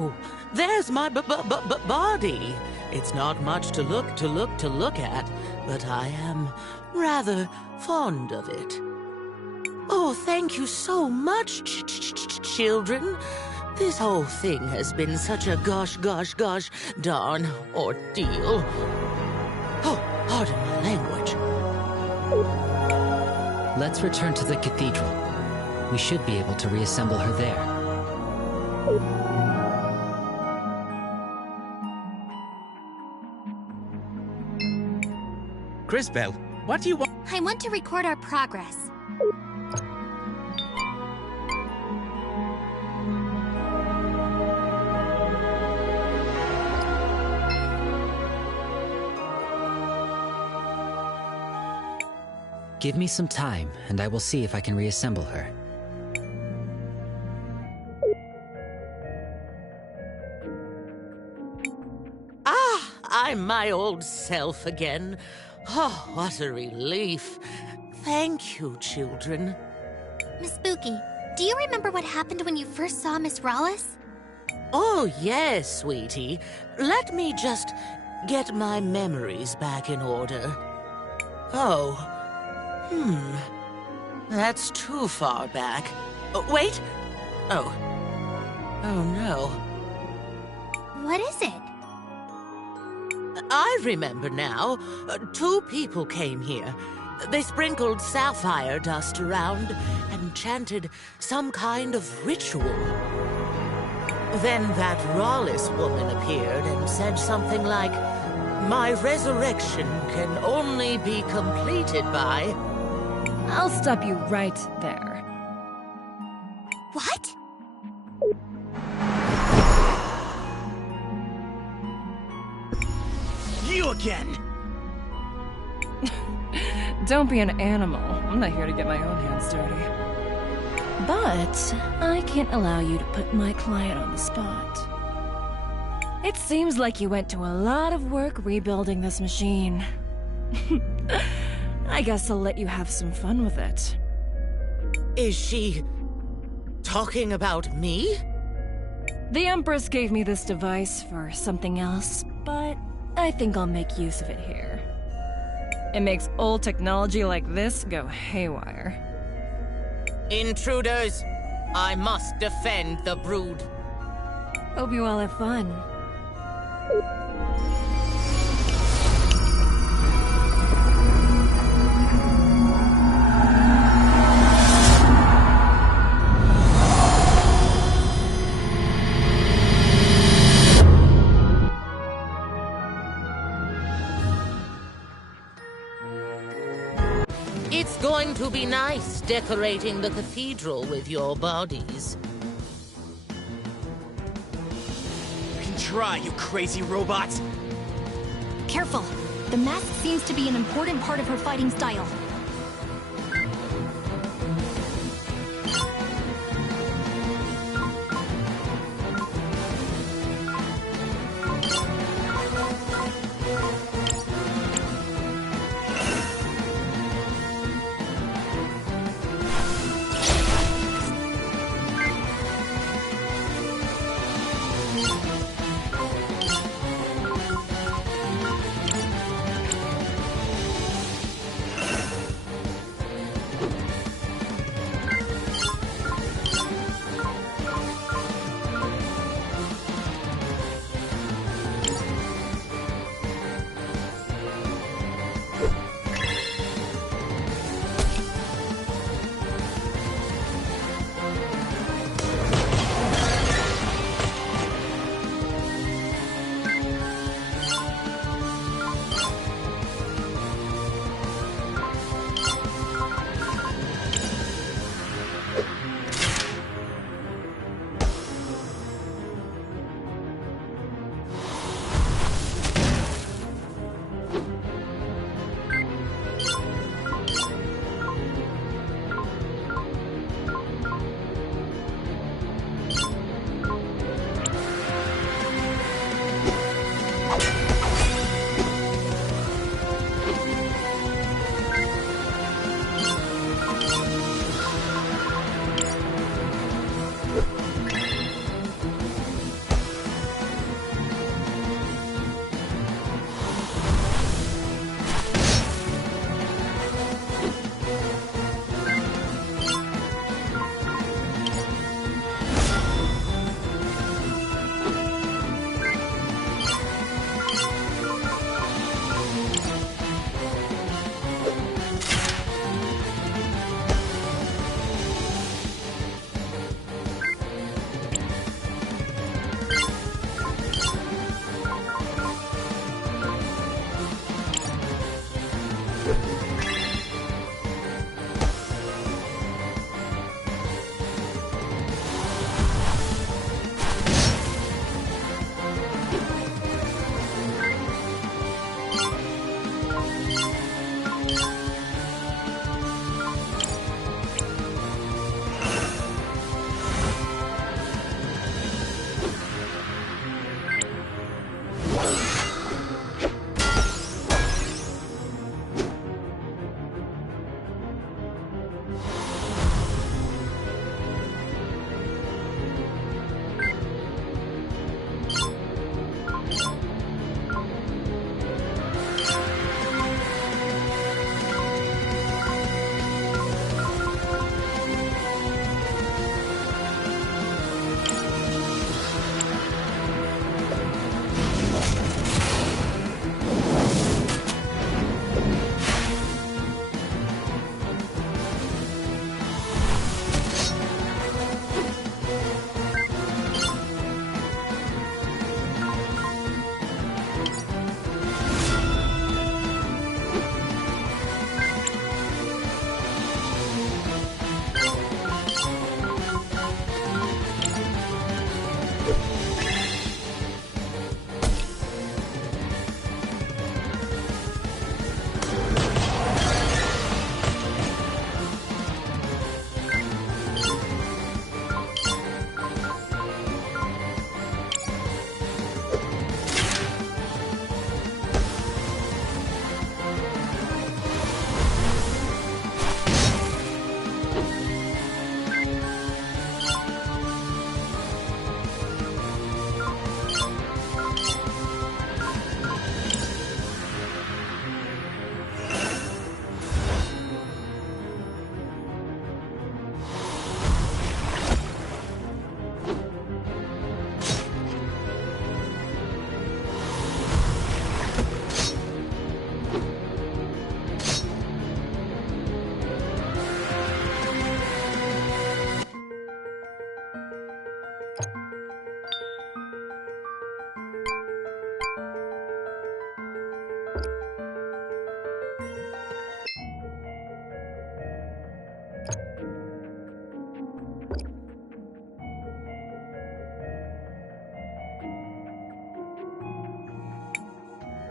Oh, there's my body. It's not much to look at, but I am rather fond of it. Oh, thank you so much, children. This whole thing has been such a gosh darn ordeal. Oh, pardon my language. Let's return to the cathedral. We should be able to reassemble her there. Crisbell, what do you want? I want to record our progress. Give me some time, and I will see if I can reassemble her. Ah, I'm my old self again. Oh, what a relief. Thank you, children. Miss Spooky, do you remember what happened when you first saw Miss Rawless? Oh, yes, sweetie. Let me just get my memories back in order. Oh. That's too far back. Oh, wait. Oh. Oh, no. What is it? I remember now. 2 people came here. They sprinkled sapphire dust around and chanted some kind of ritual. Then that Rawless woman appeared and said something like, "My resurrection can only be completed by..." I'll stop you right there. What? You again! Don't be an animal. I'm not here to get my own hands dirty. But I can't allow you to put my client on the spot. It seems like you went to a lot of work rebuilding this machine. I guess I'll let you have some fun with it. Is she talking about me? The Empress gave me this device for something else, but I think I'll make use of it here. It makes old technology like this go haywire. Intruders! I must defend the brood. Hope you all have fun. It's going to be nice decorating the cathedral with your bodies. You can try, you crazy robots! Careful. The mask seems to be an important part of her fighting style.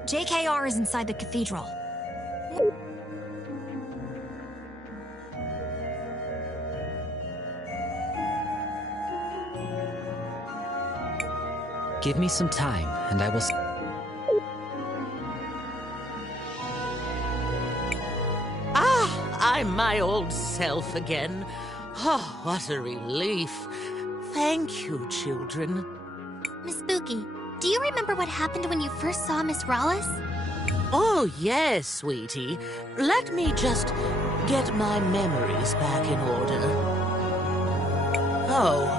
JKR is inside the cathedral. Give me some time, and I will... I'm my old self again. Oh, what a relief. Thank you, children. Miss Spooky, do you remember what happened when you first saw Miss Rawless? Oh, yes, sweetie. Let me just get my memories back in order. Oh.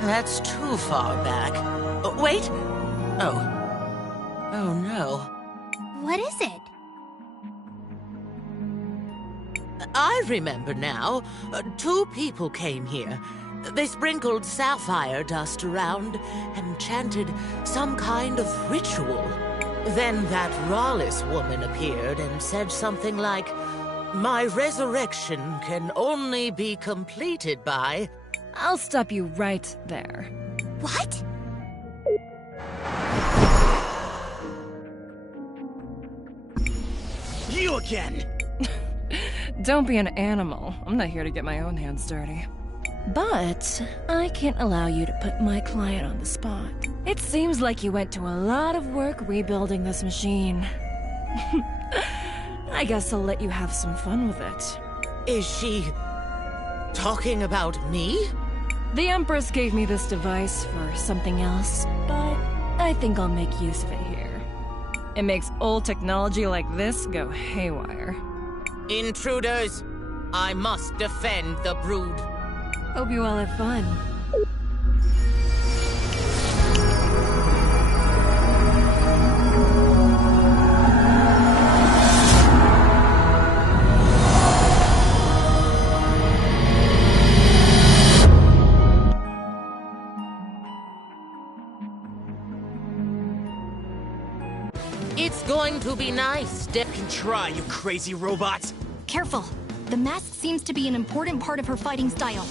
That's too far back. Wait! Oh. Oh, no. What is it? I remember now. Two people came here. They sprinkled sapphire dust around and chanted some kind of ritual. Then that Rawless woman appeared and said something like, "My resurrection can only be completed by..." I'll stop you right there. What? You again! Don't be an animal. I'm not here to get my own hands dirty. But I can't allow you to put my client on the spot. It seems like you went to a lot of work rebuilding this machine. I guess I'll let you have some fun with it. Is she talking about me? The Empress gave me this device for something else, but I think I'll make use of it here. It makes old technology like this go haywire. Intruders! I must defend the brood. Hope you all have fun. It's going to be nice. You can try, you crazy robot. Careful. The mask seems to be an important part of her fighting style.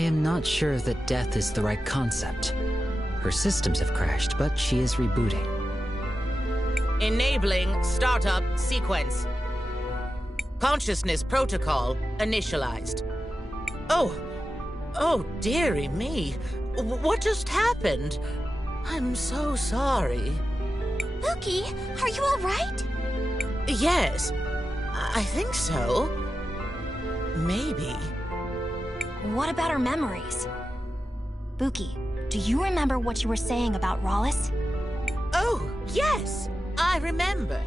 I am not sure that death is the right concept. Her systems have crashed, but she is rebooting. Enabling startup sequence. Consciousness protocol initialized. Oh, dearie me. What just happened? I'm so sorry. Mookie, are you alright? Yes, I think so. Maybe. What about her memories? Buki, do you remember what you were saying about Rawlis? Oh, yes, I remember.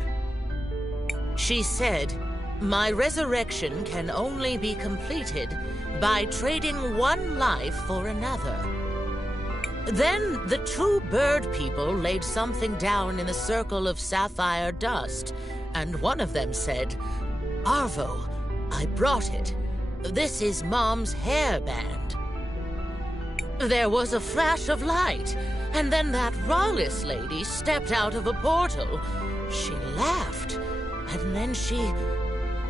She said, "My resurrection can only be completed by trading one life for another." Then the two bird people laid something down in a circle of sapphire dust, and one of them said, "Arvo, I brought it. This is Mom's hairband." There was a flash of light, and then that Rawlis lady stepped out of a portal. She laughed, and then she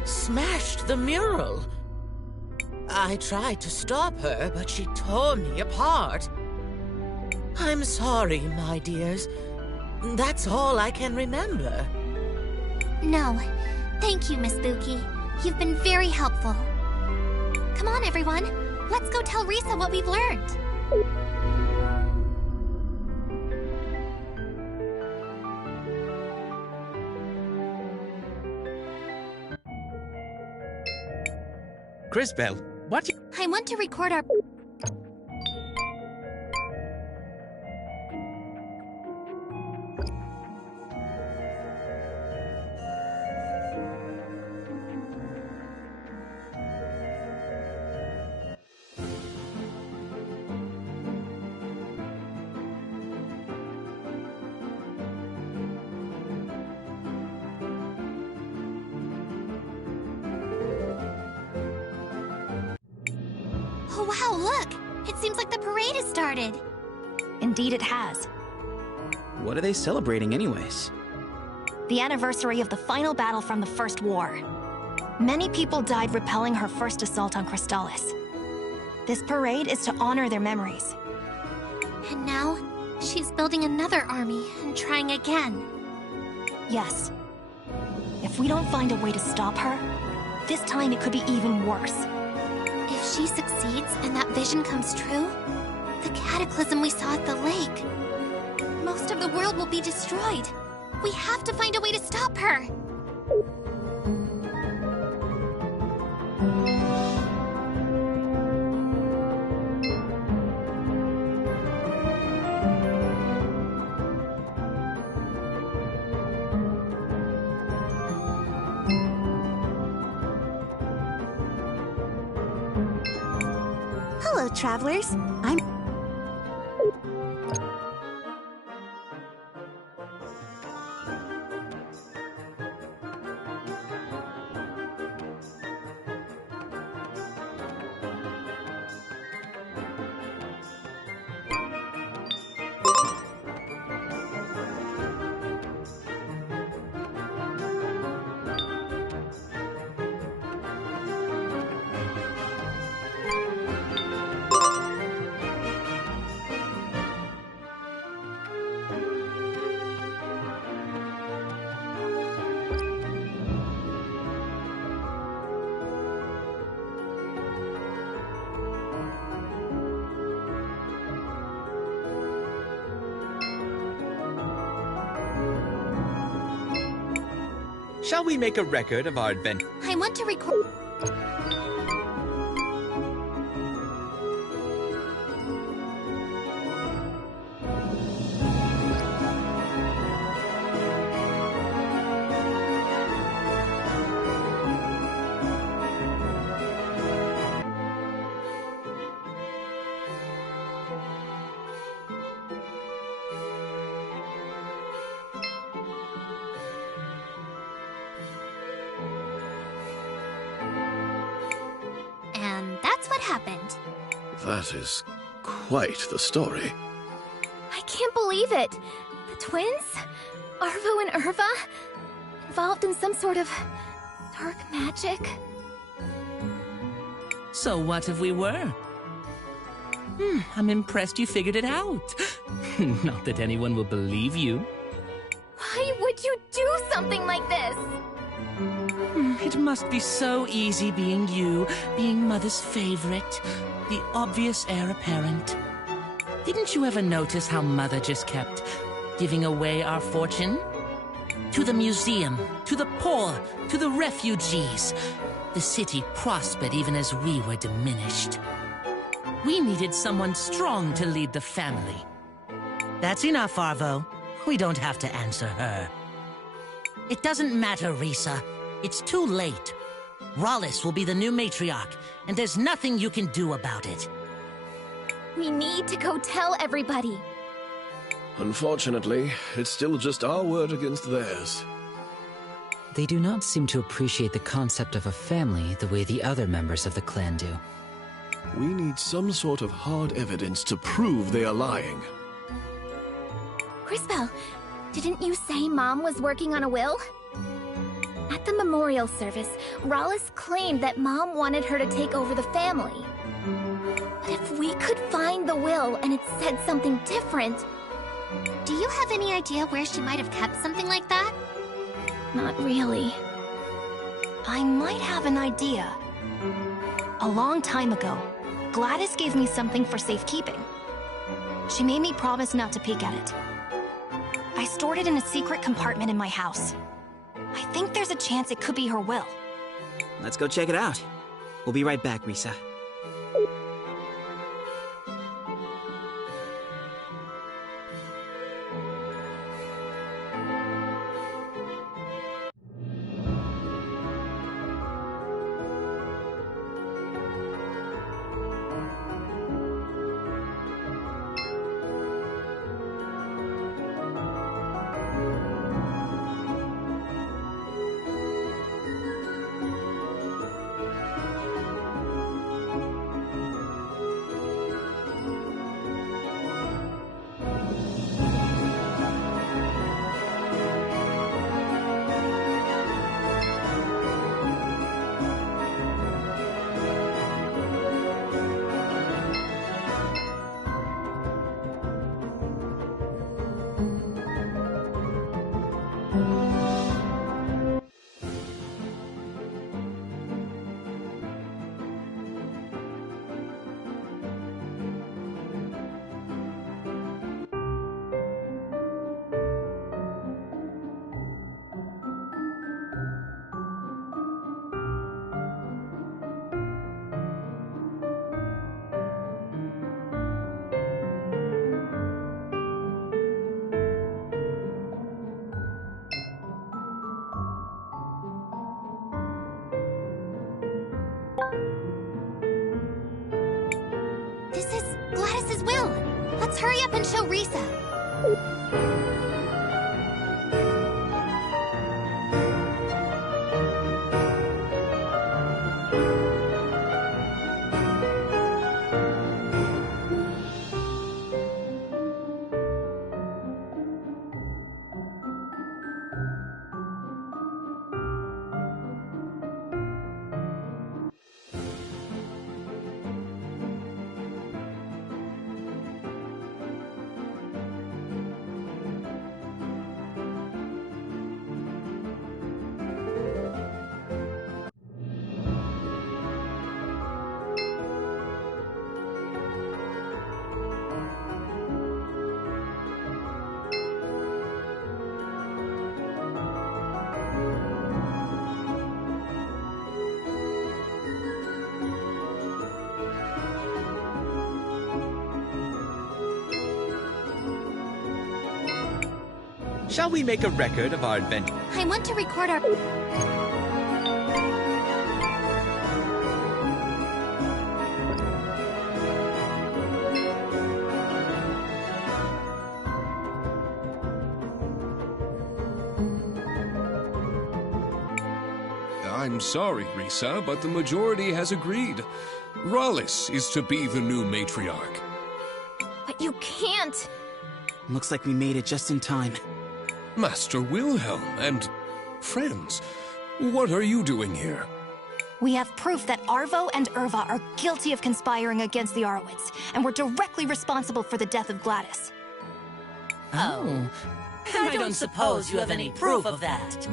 smashed the mural. I tried to stop her, but she tore me apart. I'm sorry, my dears. That's all I can remember. No. Thank you, Miss Buki. You've been very helpful. Come on, everyone. Let's go tell Risa what we've learned. Crisbell, what? I want to record our... Oh, wow, look! It seems like the parade has started. Indeed it has. What are they celebrating anyways? The anniversary of the final battle from the First War. Many people died repelling her first assault on Crystallis. This parade is to honor their memories. And now, she's building another army and trying again. Yes. If we don't find a way to stop her, this time it could be even worse. If she succeeds and that vision comes true, the cataclysm we saw at the lake, most of the world will be destroyed. We have to find a way to stop her. Hello, travelers. I'm... Shall we make a record of our adventure? I want to record... And that's what happened. That is quite the story. I can't believe it. The twins? Arvo and Irva? Involved in some sort of dark magic? So what if we were? I'm impressed you figured it out. Not that anyone will believe you. Why would you do something like this? It must be so easy being you, being Mother's favorite, the obvious heir apparent. Didn't you ever notice how Mother just kept giving away our fortune? To the museum, to the poor, to the refugees. The city prospered even as we were diminished. We needed someone strong to lead the family. That's enough, Arvo. We don't have to answer her. It doesn't matter, Risa. It's too late. Rollis will be the new matriarch, and there's nothing you can do about it. We need to go tell everybody. Unfortunately, it's still just our word against theirs. They do not seem to appreciate the concept of a family the way the other members of the clan do. We need some sort of hard evidence to prove they are lying. Crisbell, didn't you say Mom was working on a will? At the memorial service, Rollis claimed that Mom wanted her to take over the family. But if we could find the will and it said something different... Do you have any idea where she might have kept something like that? Not really. I might have an idea. A long time ago, Gladys gave me something for safekeeping. She made me promise not to peek at it. I stored it in a secret compartment in my house. I think there's a chance it could be her will. Let's go check it out. We'll be right back, Risa. This is Gladys's will. Let's hurry up and show Risa. Shall we make a record of our adventure? I want to record our... I'm sorry, Risa, but the majority has agreed. Rollis is to be the new matriarch. But you can't! Looks like we made it just in time. Master Wilhelm and friends, what are you doing here? We have proof that Arvo and Irva are guilty of conspiring against the Arowitz, and were directly responsible for the death of Gladys. Oh. I don't suppose you have any proof of that.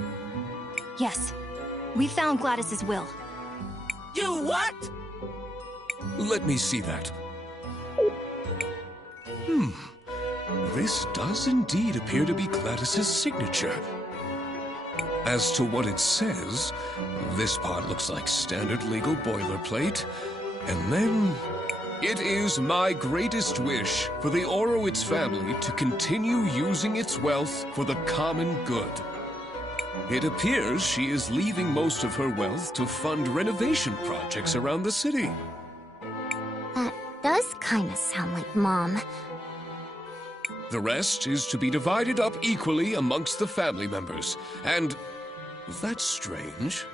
Yes. We found Gladys's will. You what? Let me see that. This does indeed appear to be Gladys's signature. As to what it says, this part looks like standard legal boilerplate. And then, it is my greatest wish for the Orowitz family to continue using its wealth for the common good. It appears she is leaving most of her wealth to fund renovation projects around the city. That does kinda sound like Mom. The rest is to be divided up equally amongst the family members. And that's strange.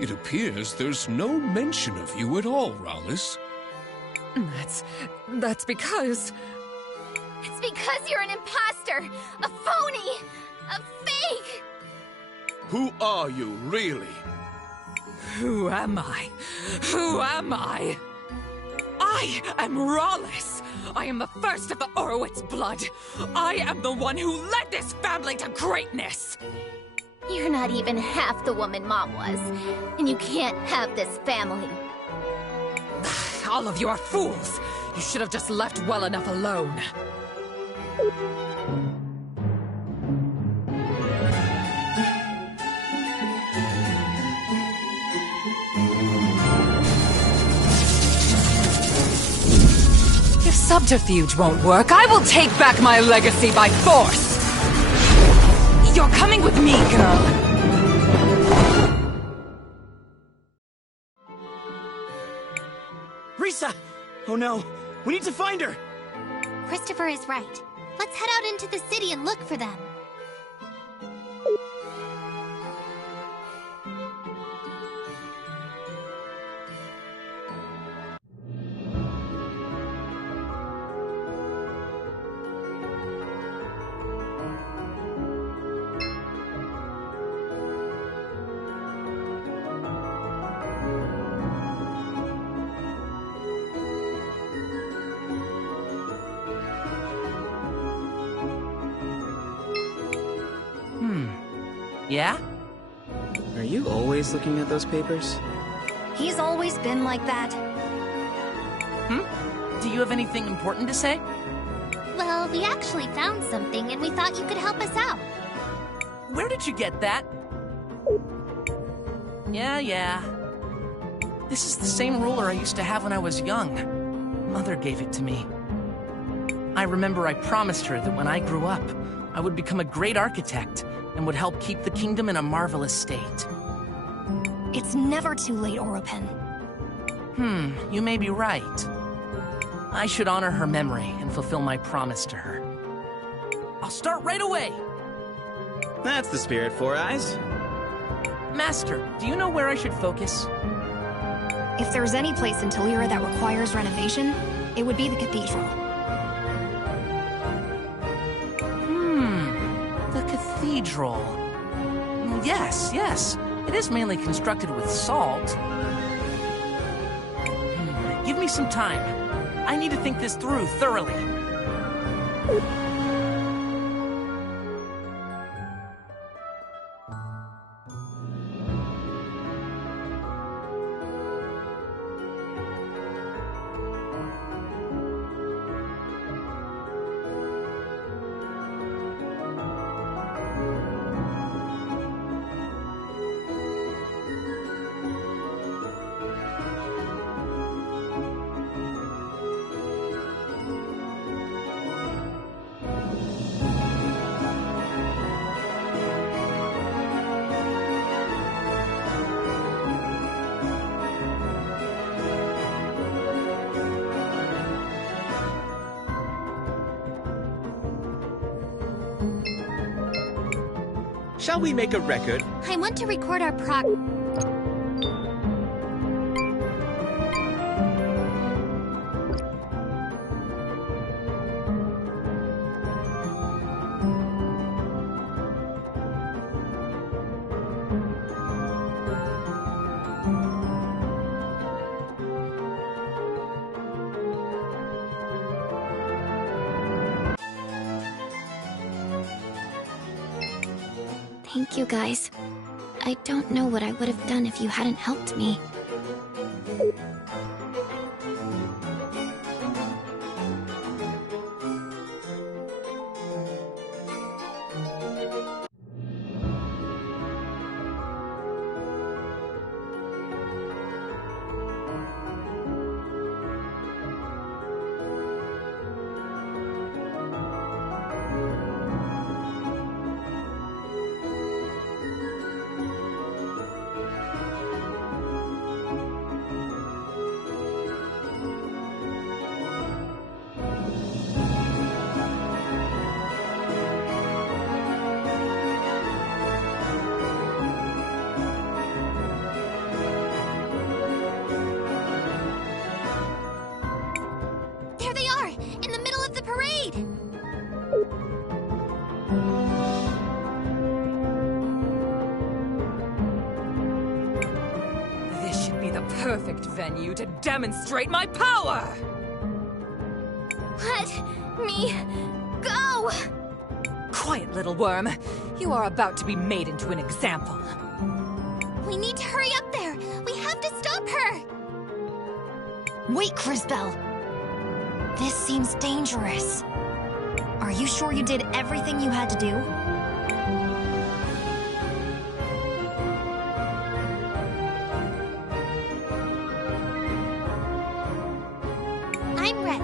It appears there's no mention of you at all, Rallis. That's because... It's because you're an imposter! A phony! A fake! Who are you, really? Who am I? Who am I? I am Rallis! I am the first of the Orowitz blood! I am the one who led this family to greatness! You're not even half the woman Mom was, and you can't have this family. All of you are fools! You should have just left well enough alone. If subterfuge won't work, I will take back my legacy by force! You're coming with me, girl! Risa! Oh no, we need to find her! Christopher is right. Let's head out into the city and look for them. Yeah? Are you always looking at those papers? He's always been like that. Do you have anything important to say? Well, we actually found something and we thought you could help us out. Where did you get that? Yeah. This is the same ruler I used to have when I was young. Mother gave it to me. I remember I promised her that when I grew up, I would become a great architect and would help keep the kingdom in a marvelous state. It's never too late, Oropen. You may be right. I should honor her memory and fulfill my promise to her. I'll start right away! That's the spirit, Four Eyes. Master, do you know where I should focus? If there's any place in Tulira that requires renovation, it would be the cathedral. The cathedral. Yes. It is mainly constructed with salt. Give me some time. I need to think this through thoroughly. Shall we make a record? I want to record our Thank you, guys. I don't know what I would have done if you hadn't helped me. There they are, in the middle of the parade! This should be the perfect venue to demonstrate my power! Let me go! Quiet, little worm. You are about to be made into an example. We need to hurry up there! We have to stop her! Wait, Crisbell! This seems dangerous. Are you sure you did everything you had to do? I'm ready.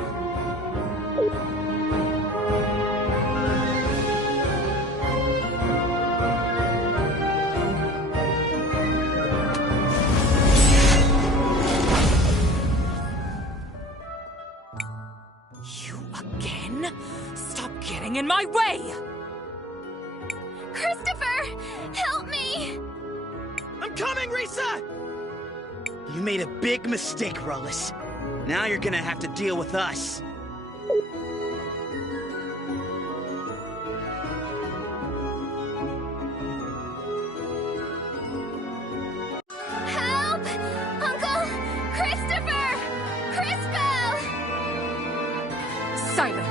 You again? Stop getting in my way! Christopher! Help me! I'm coming, Risa! You made a big mistake, Rollis. Now you're gonna have to deal with us. Help! Uncle Christopher! Crisbell! Silence!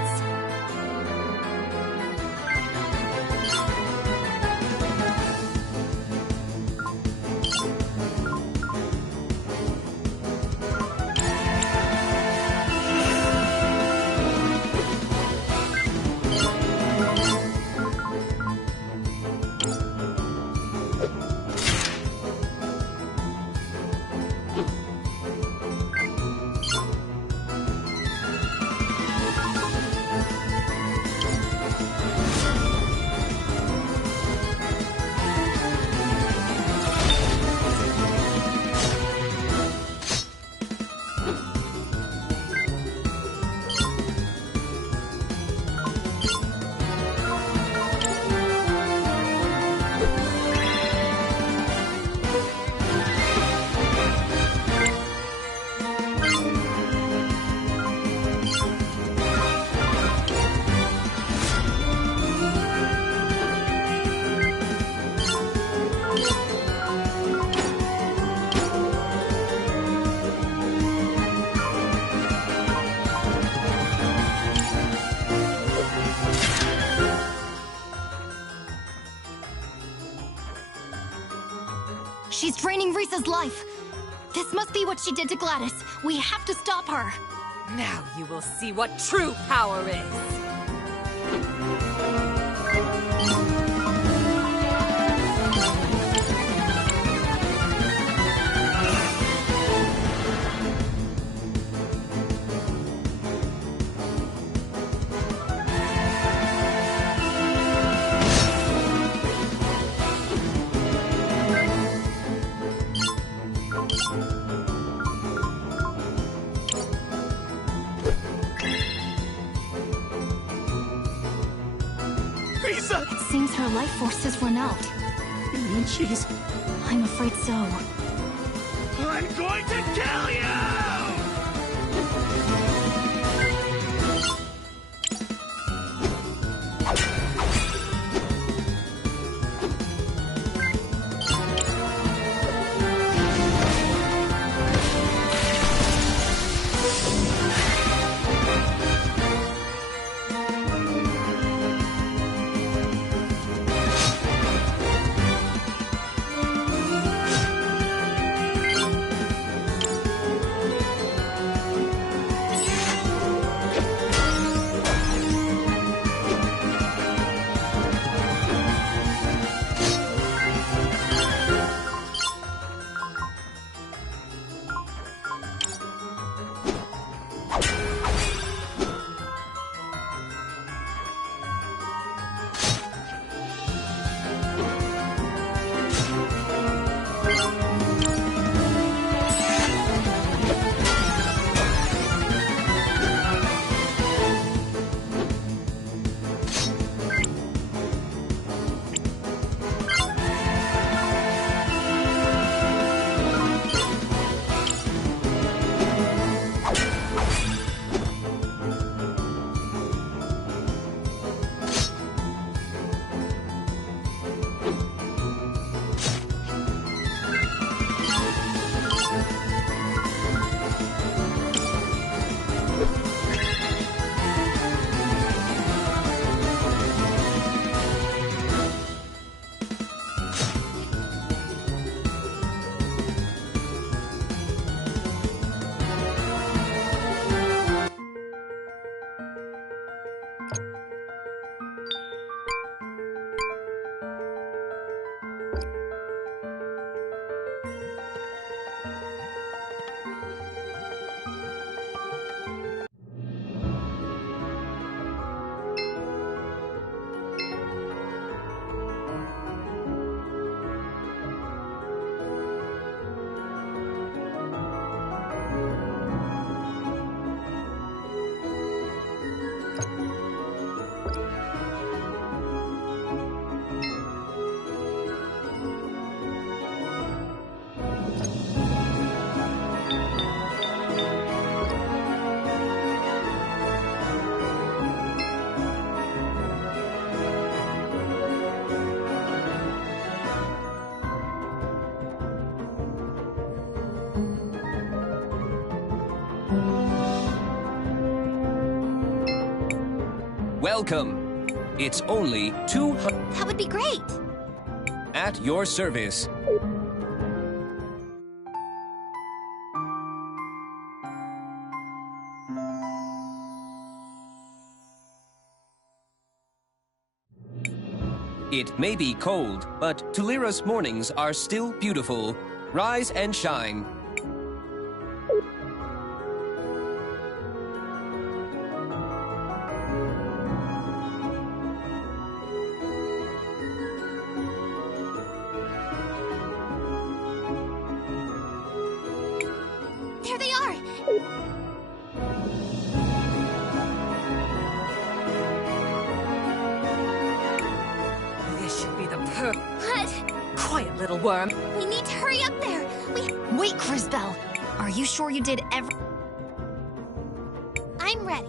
She's draining Risa's life. This must be what she did to Gladys. We have to stop her. Now you will see what true power is. It seems her life force has run out. You mean she's... I'm afraid so. I'm going to kill you! welcome. It's only 200. That would be great. At your service. It may be cold, but Tulira's mornings are still beautiful. Rise and shine. There they are! This should be the per- What? Quiet, little worm. We need to hurry up there! Wait, Crisbell! Are you sure you did every- I'm ready.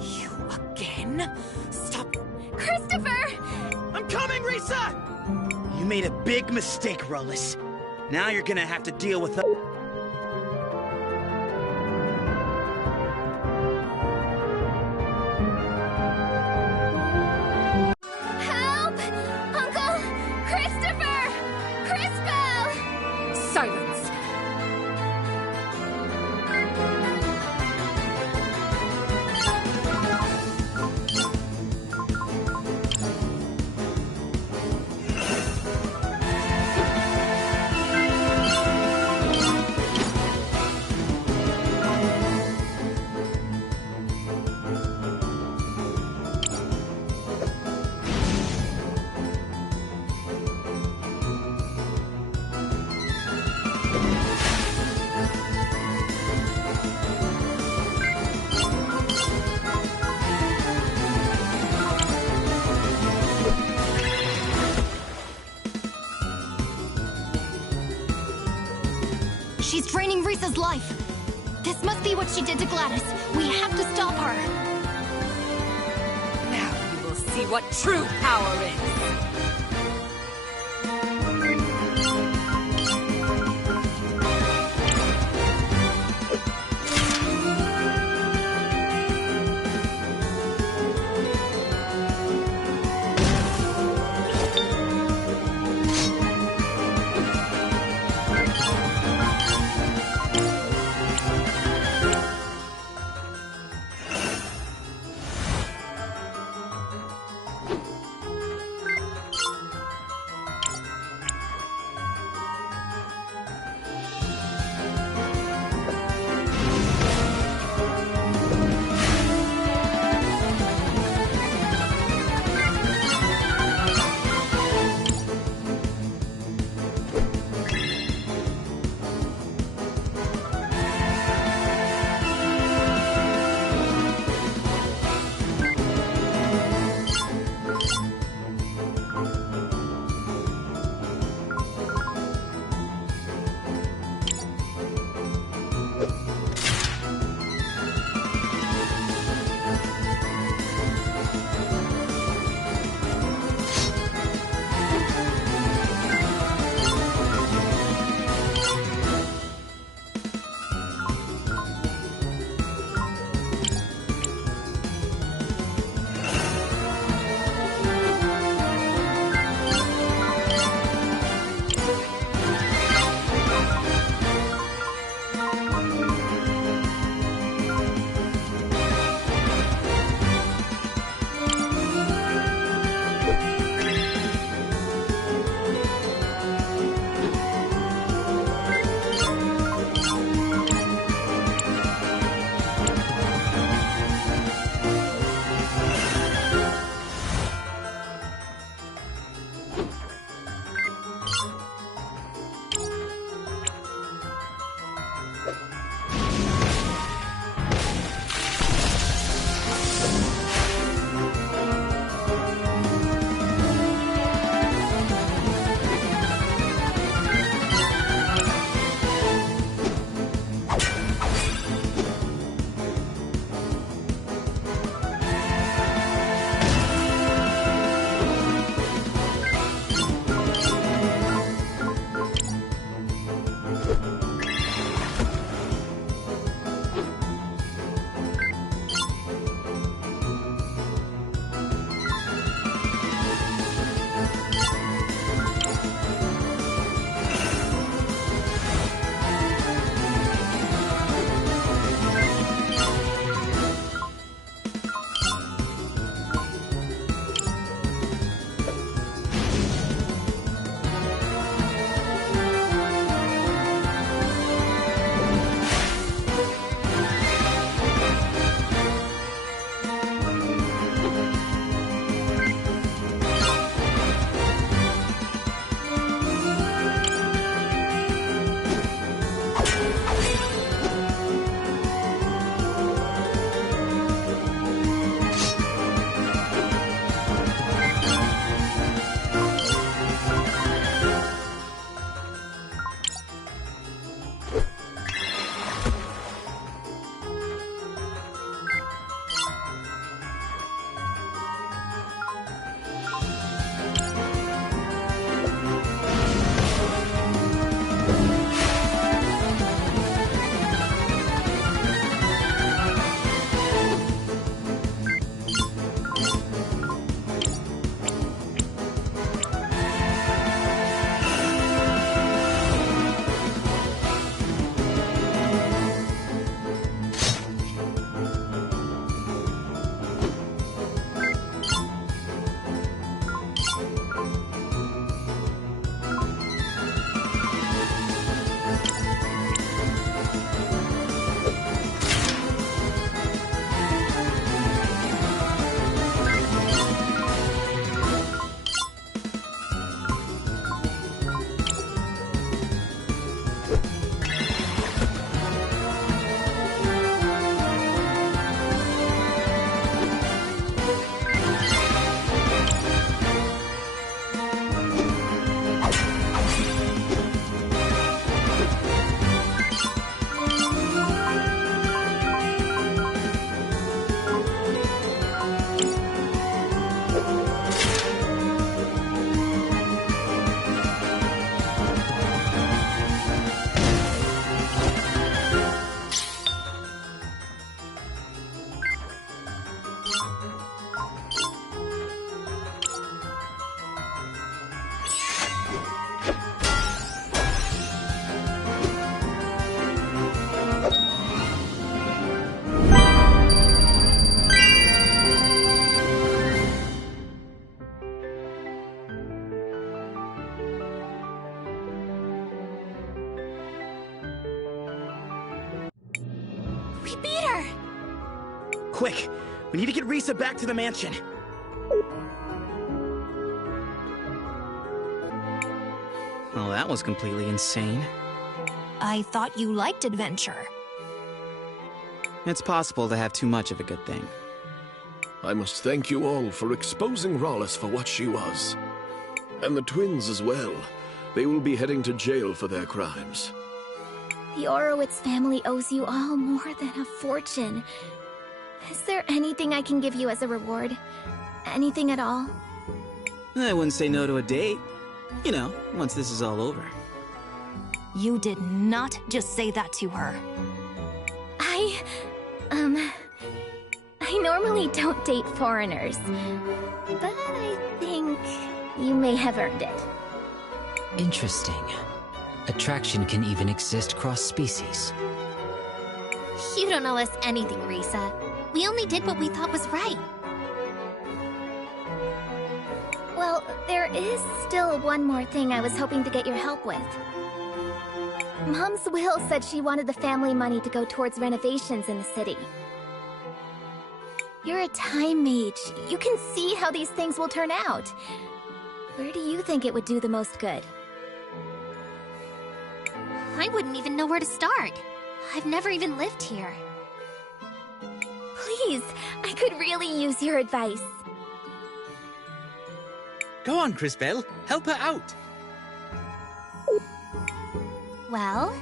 You again? Stop. Christopher! I'm coming, Risa! You made a big mistake, Rollis. Now you're gonna have to deal with the... Help! Uncle! Christopher! Crisbell! Silence! She's draining Risa's life. This must be what she did to Gladys. We have to stop her. Now you will see what true power is. Quick! We need to get Risa back to the mansion. Well, that was completely insane. I thought you liked adventure. It's possible to have too much of a good thing. I must thank you all for exposing Rollis for what she was. And the twins as well. They will be heading to jail for their crimes. The Orowitz family owes you all more than a fortune. Is there anything I can give you as a reward? Anything at all? I wouldn't say no to a date. You know, once this is all over. You did not just say that to her. I normally don't date foreigners, but I think you may have earned it. Interesting. Attraction can even exist cross-species. You don't owe us anything, Risa. We only did what we thought was right. Well, there is still one more thing I was hoping to get your help with. Mom's will said she wanted the family money to go towards renovations in the city. You're a time mage. You can see how these things will turn out. Where do you think it would do the most good? I wouldn't even know where to start. I've never even lived here. Please, I could really use your advice. Go on, Crisbell. Help her out. Well...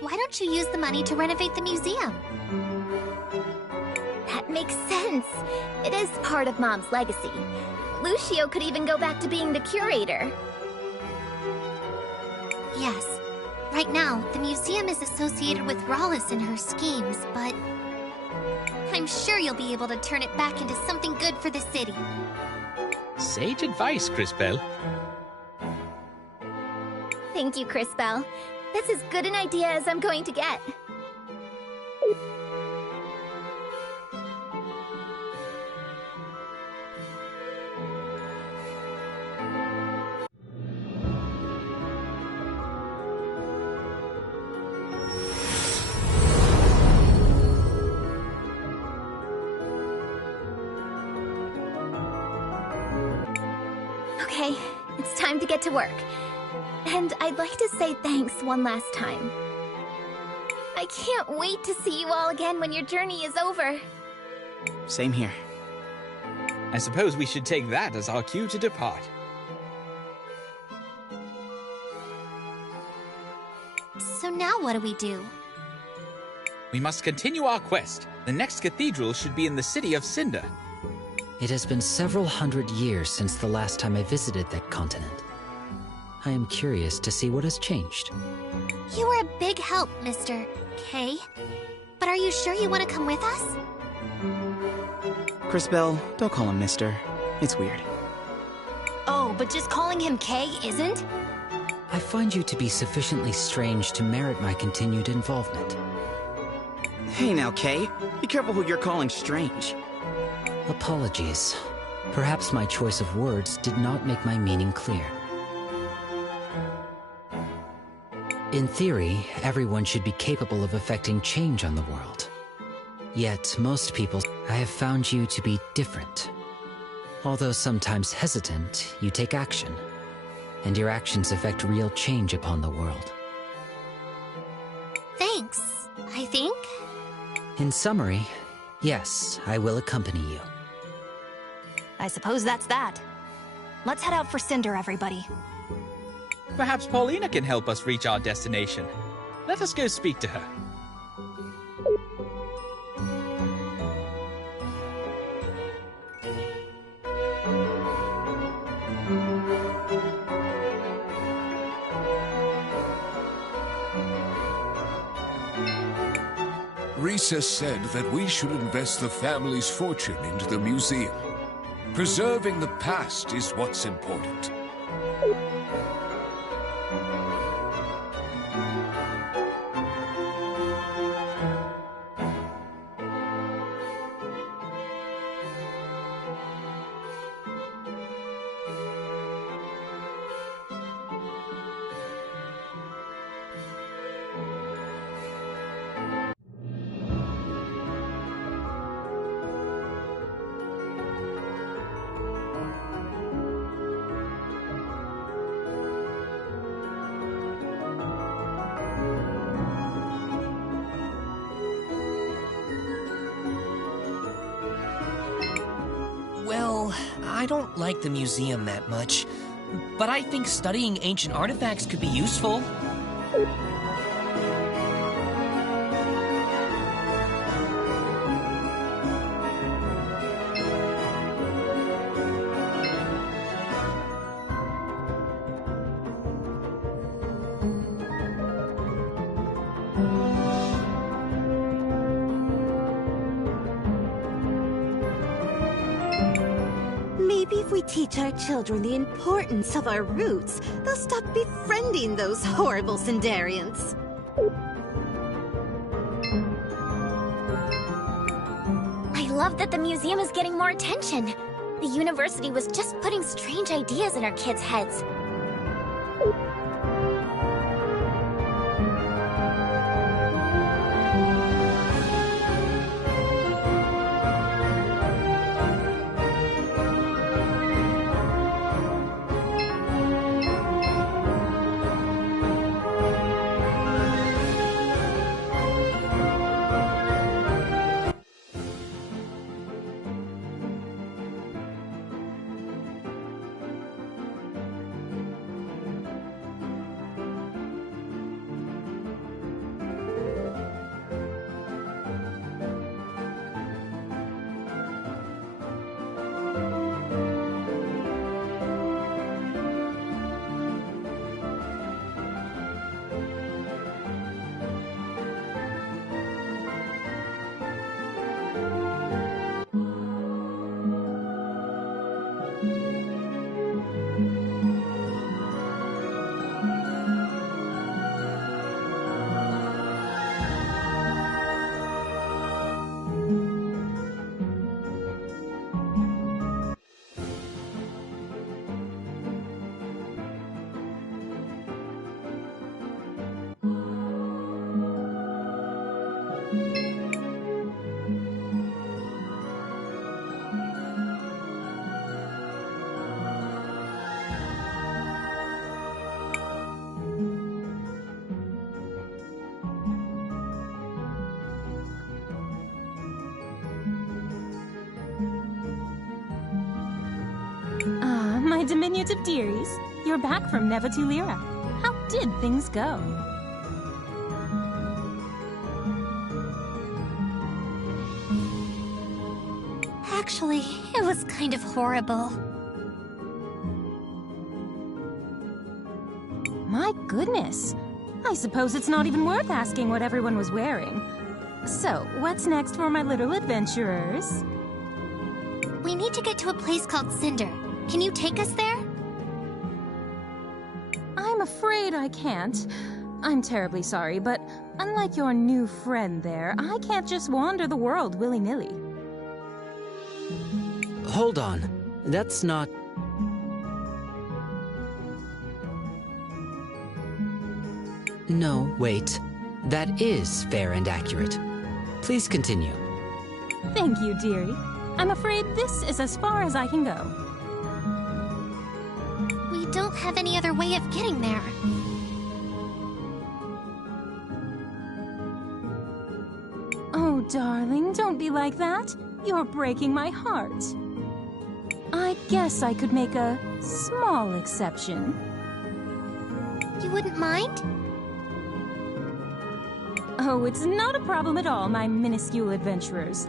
why don't you use the money to renovate the museum? That makes sense. It is part of Mom's legacy. Lucio could even go back to being the curator. Yes. Right now, the museum is associated with Rollis and her schemes, but... I'm sure you'll be able to turn it back into something good for the city. Sage advice, Crisbell. Thank you, Crisbell. That's as good an idea as I'm going to get. Okay, it's time to get to work. And I'd like to say thanks one last time. I can't wait to see you all again when your journey is over. Same here. I suppose we should take that as our cue to depart. So now what do we do? We must continue our quest. The next cathedral should be in the city of Cinder. It has been several hundred years since the last time I visited that continent. I am curious to see what has changed. You were a big help, Mr. K. But are you sure you want to come with us? Crisbell, don't call him Mister. It's weird. Oh, but just calling him K isn't? I find you to be sufficiently strange to merit my continued involvement. Hey now, Kay. Be careful who you're calling strange. Apologies. Perhaps my choice of words did not make my meaning clear. In theory, everyone should be capable of effecting change on the world. Yet, most people, I have found you to be different. Although sometimes hesitant, you take action. And your actions affect real change upon the world. Thanks, I think. In summary, yes, I will accompany you. I suppose that's that. Let's head out for Cinder, everybody. Perhaps Paulina can help us reach our destination. Let us go speak to her. Risa said that we should invest the family's fortune into the museum. Preserving the past is what's important. I don't like the museum that much, but I think studying ancient artifacts could be useful. Maybe if we teach our children the importance of our roots, they'll stop befriending those horrible Sindarians. I love that the museum is getting more attention. The university was just putting strange ideas in our kids' heads. My diminutive dearies, you're back from Nevatulira. How did things go? Actually, it was kind of horrible. My goodness. I suppose it's not even worth asking what everyone was wearing. So, what's next for my little adventurers? We need to get to a place called Cinder. Can you take us there? I'm afraid I can't. I'm terribly sorry, but unlike your new friend there, I can't just wander the world willy-nilly. Hold on. That's not... No, wait. That is fair and accurate. Please continue. Thank you, dearie. I'm afraid this is as far as I can go. We don't have any other way of getting there. Oh, darling, don't be like that. You're breaking my heart. I guess I could make a small exception. You wouldn't mind? Oh, it's not a problem at all, my minuscule adventurers.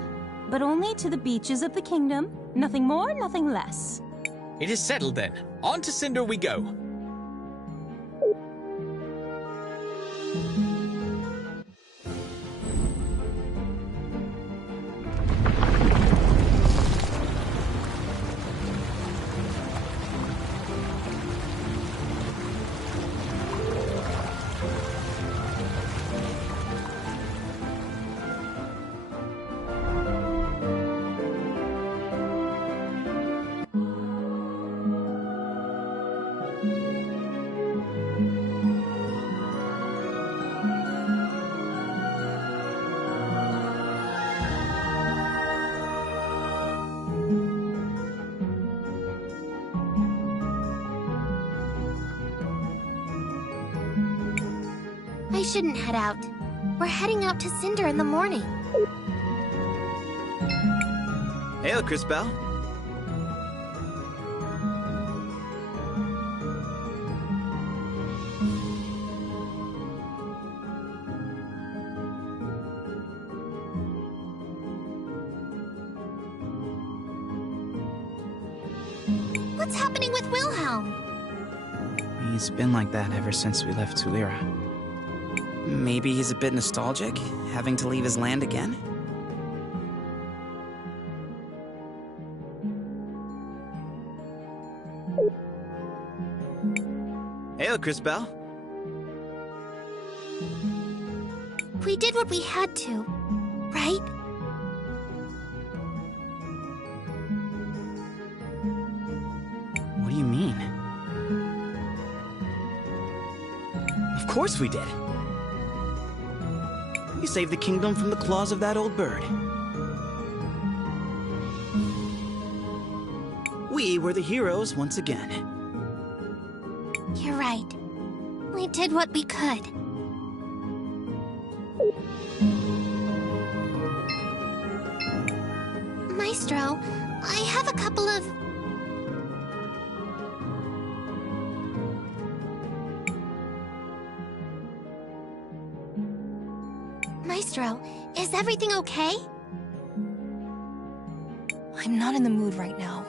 But only to the beaches of the kingdom. Nothing more, nothing less. It is settled then. On to Cinder we go. I shouldn't head out. We're heading out to Cinder in the morning. Hail, Cris Bell. What's happening with Wilhelm? He's been like that ever since we left Tulira. Maybe he's a bit nostalgic, having to leave his land again? Hey, Cris Bell. We did what we had to, right? What do you mean? Of course we did. We saved the kingdom from the claws of that old bird. We were the heroes once again. You're right. We did what we could. Maestro, I have a couple of... Maestro, is everything okay? I'm not in the mood right now.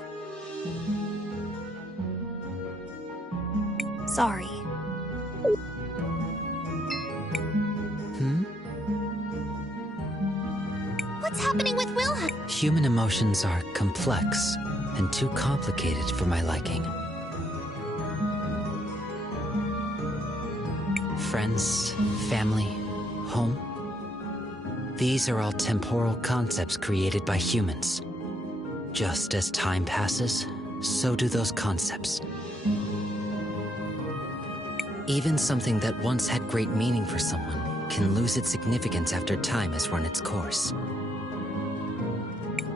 Sorry. What's happening with Wilhelm? Human emotions are complex and too complicated for my liking. Friends, family, home. These are all temporal concepts created by humans. Just as time passes, so do those concepts. Even something that once had great meaning for someone can lose its significance after time has run its course.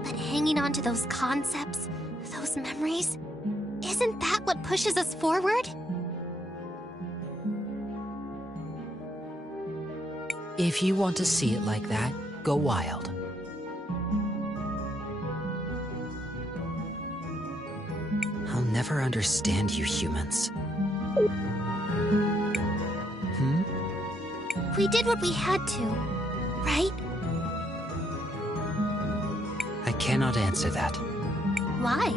But hanging on to those concepts, those memories, isn't that what pushes us forward? If you want to see it like that, go wild. I'll never understand you humans. We did what we had to, right? I cannot answer that. Why?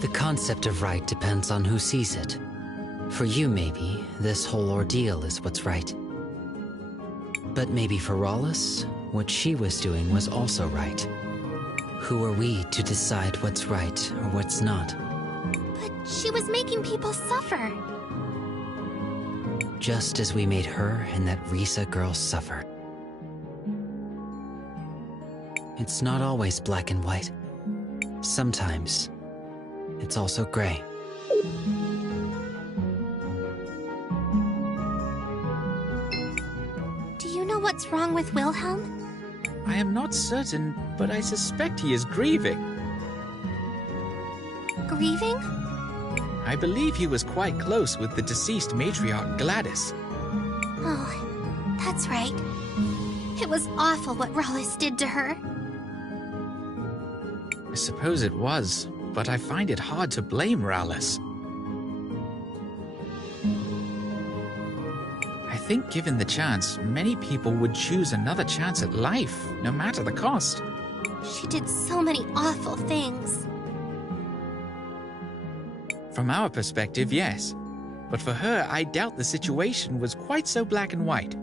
The concept of right depends on who sees it. For you, maybe, this whole ordeal is what's right. But maybe for Rawless, what she was doing was also right. Who are we to decide what's right or what's not? But she was making people suffer. Just as we made her and that Risa girl suffer. It's not always black and white. Sometimes, it's also gray. Do you know what's wrong with Wilhelm? I am not certain, but I suspect he is grieving. Grieving? I believe he was quite close with the deceased matriarch Gladys. Oh, that's right. It was awful what Rawless did to her. I suppose it was, but I find it hard to blame Rawless. I think given the chance, many people would choose another chance at life, no matter the cost. She did so many awful things. From our perspective, yes. But for her, I doubt the situation was quite so black and white.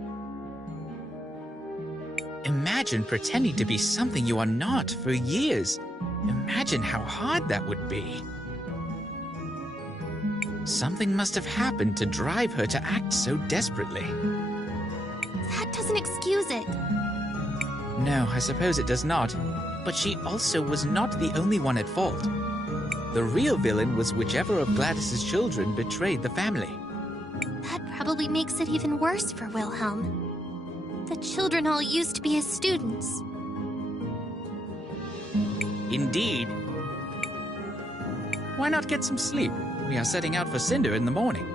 Imagine pretending to be something you are not for years. Imagine how hard that would be. Something must have happened to drive her to act so desperately. That doesn't excuse it. No, I suppose it does not. But she also was not the only one at fault. The real villain was whichever of Gladys's children betrayed the family. That probably makes it even worse for Wilhelm. The children all used to be his students. Indeed. Why not get some sleep? We are setting out for Cinder in the morning.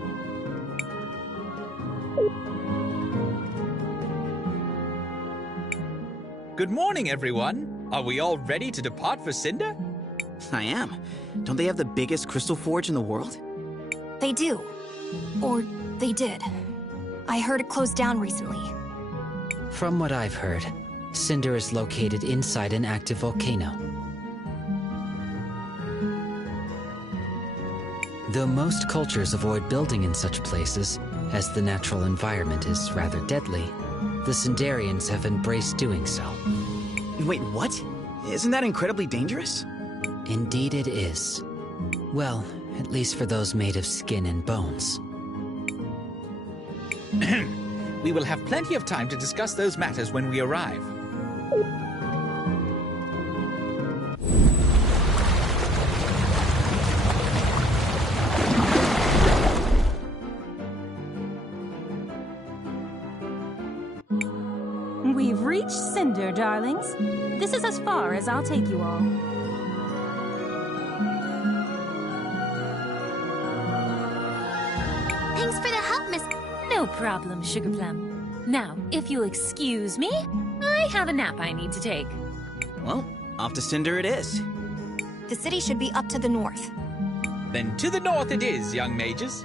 Good morning, everyone. Are we all ready to depart for Cinder? I am. Don't they have the biggest crystal forge in the world? They do. Or they did. I heard it closed down recently. From what I've heard, Cinder is located inside an active volcano. Though most cultures avoid building in such places, as the natural environment is rather deadly, the Sindarians have embraced doing so. Wait, what? Isn't that incredibly dangerous? Indeed it is. Well, at least for those made of skin and bones. We will have plenty of time to discuss those matters when we arrive. We've reached Cinder, darlings. This is as far as I'll take you all. Thanks for the help, Miss... No problem, Sugar Plum. Now, if you'll excuse me, I have a nap I need to take. Well, off to Cinder it is. The city should be up to the north. Then to the north it is, young mages.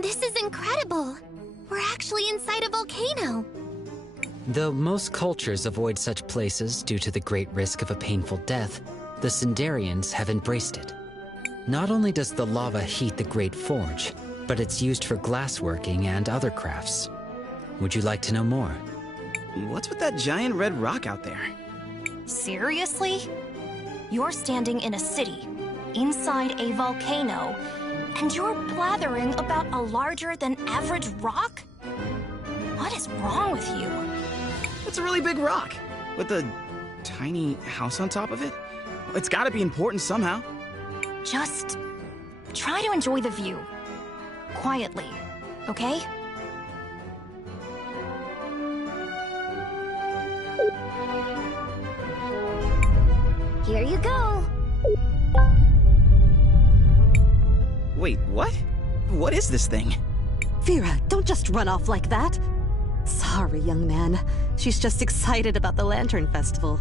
This is incredible! We're actually inside a volcano! Though most cultures avoid such places due to the great risk of a painful death, the Sindarians have embraced it. Not only does the lava heat the Great Forge, but it's used for glassworking and other crafts. Would you like to know more? What's with that giant red rock out there? Seriously? You're standing in a city, inside a volcano, and you're blathering about a larger-than-average rock? What is wrong with you? It's a really big rock, with a tiny house on top of it. It's gotta be important somehow. Just try to enjoy the view. Quietly, okay? Here you go. Wait, what? What is this thing? Vera, don't just run off like that. Sorry, young man. She's just excited about the Lantern Festival.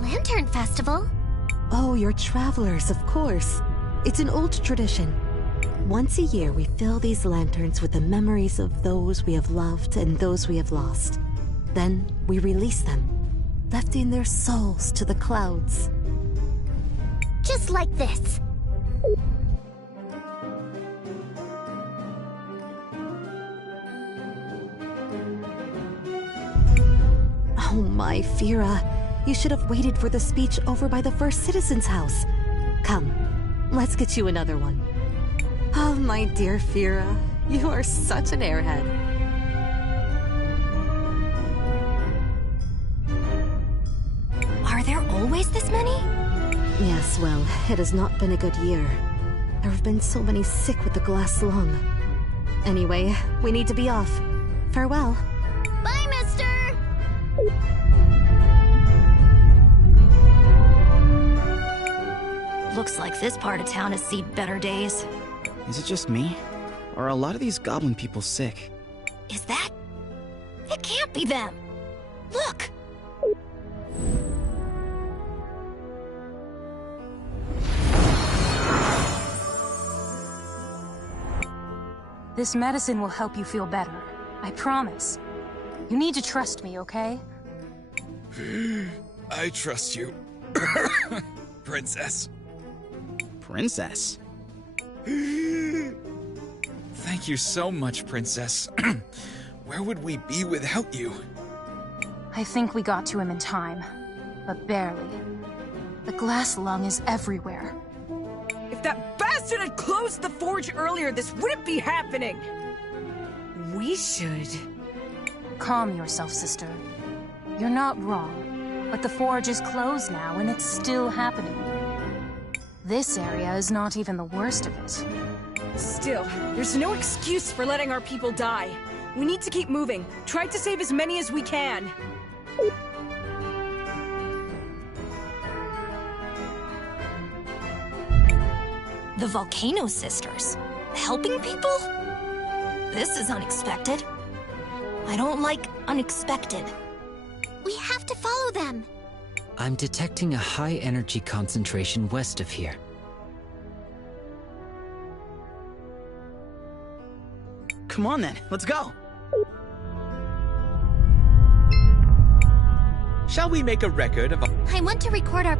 Lantern Festival? Oh, you're travelers, of course. It's an old tradition. Once a year, we fill these lanterns with the memories of those we have loved and those we have lost. Then, we release them, lifting their souls to the clouds. Just like this. Oh my, Vera. You should have waited for the speech over by the first citizen's house. Come, let's get you another one. Oh, my dear Vera, you are such an airhead. Are there always this many? Yes, well, it has not been a good year. There have been so many sick with the glass lung. Anyway, we need to be off. Farewell. Bye, mister! Looks like this part of town has seen better days. Is it just me? Or are a lot of these goblin people sick? Is that? It can't be them! Look! This medicine will help you feel better. I promise. You need to trust me, okay? I trust you, Princess. Princess? Thank you so much, Princess. Where would we be without you? I think we got to him in time, but barely. The glass lung is everywhere. If that bastard had closed the forge earlier, this wouldn't be happening! We should... Calm yourself, sister. You're not wrong, but the forge is closed now and it's still happening. This area is not even the worst of it. Still, there's no excuse for letting our people die. We need to keep moving. Try to save as many as we can. The Volcano Sisters. Helping people? This is unexpected. I don't like unexpected. We have to follow them. I'm detecting a high energy concentration west of here. Come on then, let's go! Shall we make a record of... I want to record our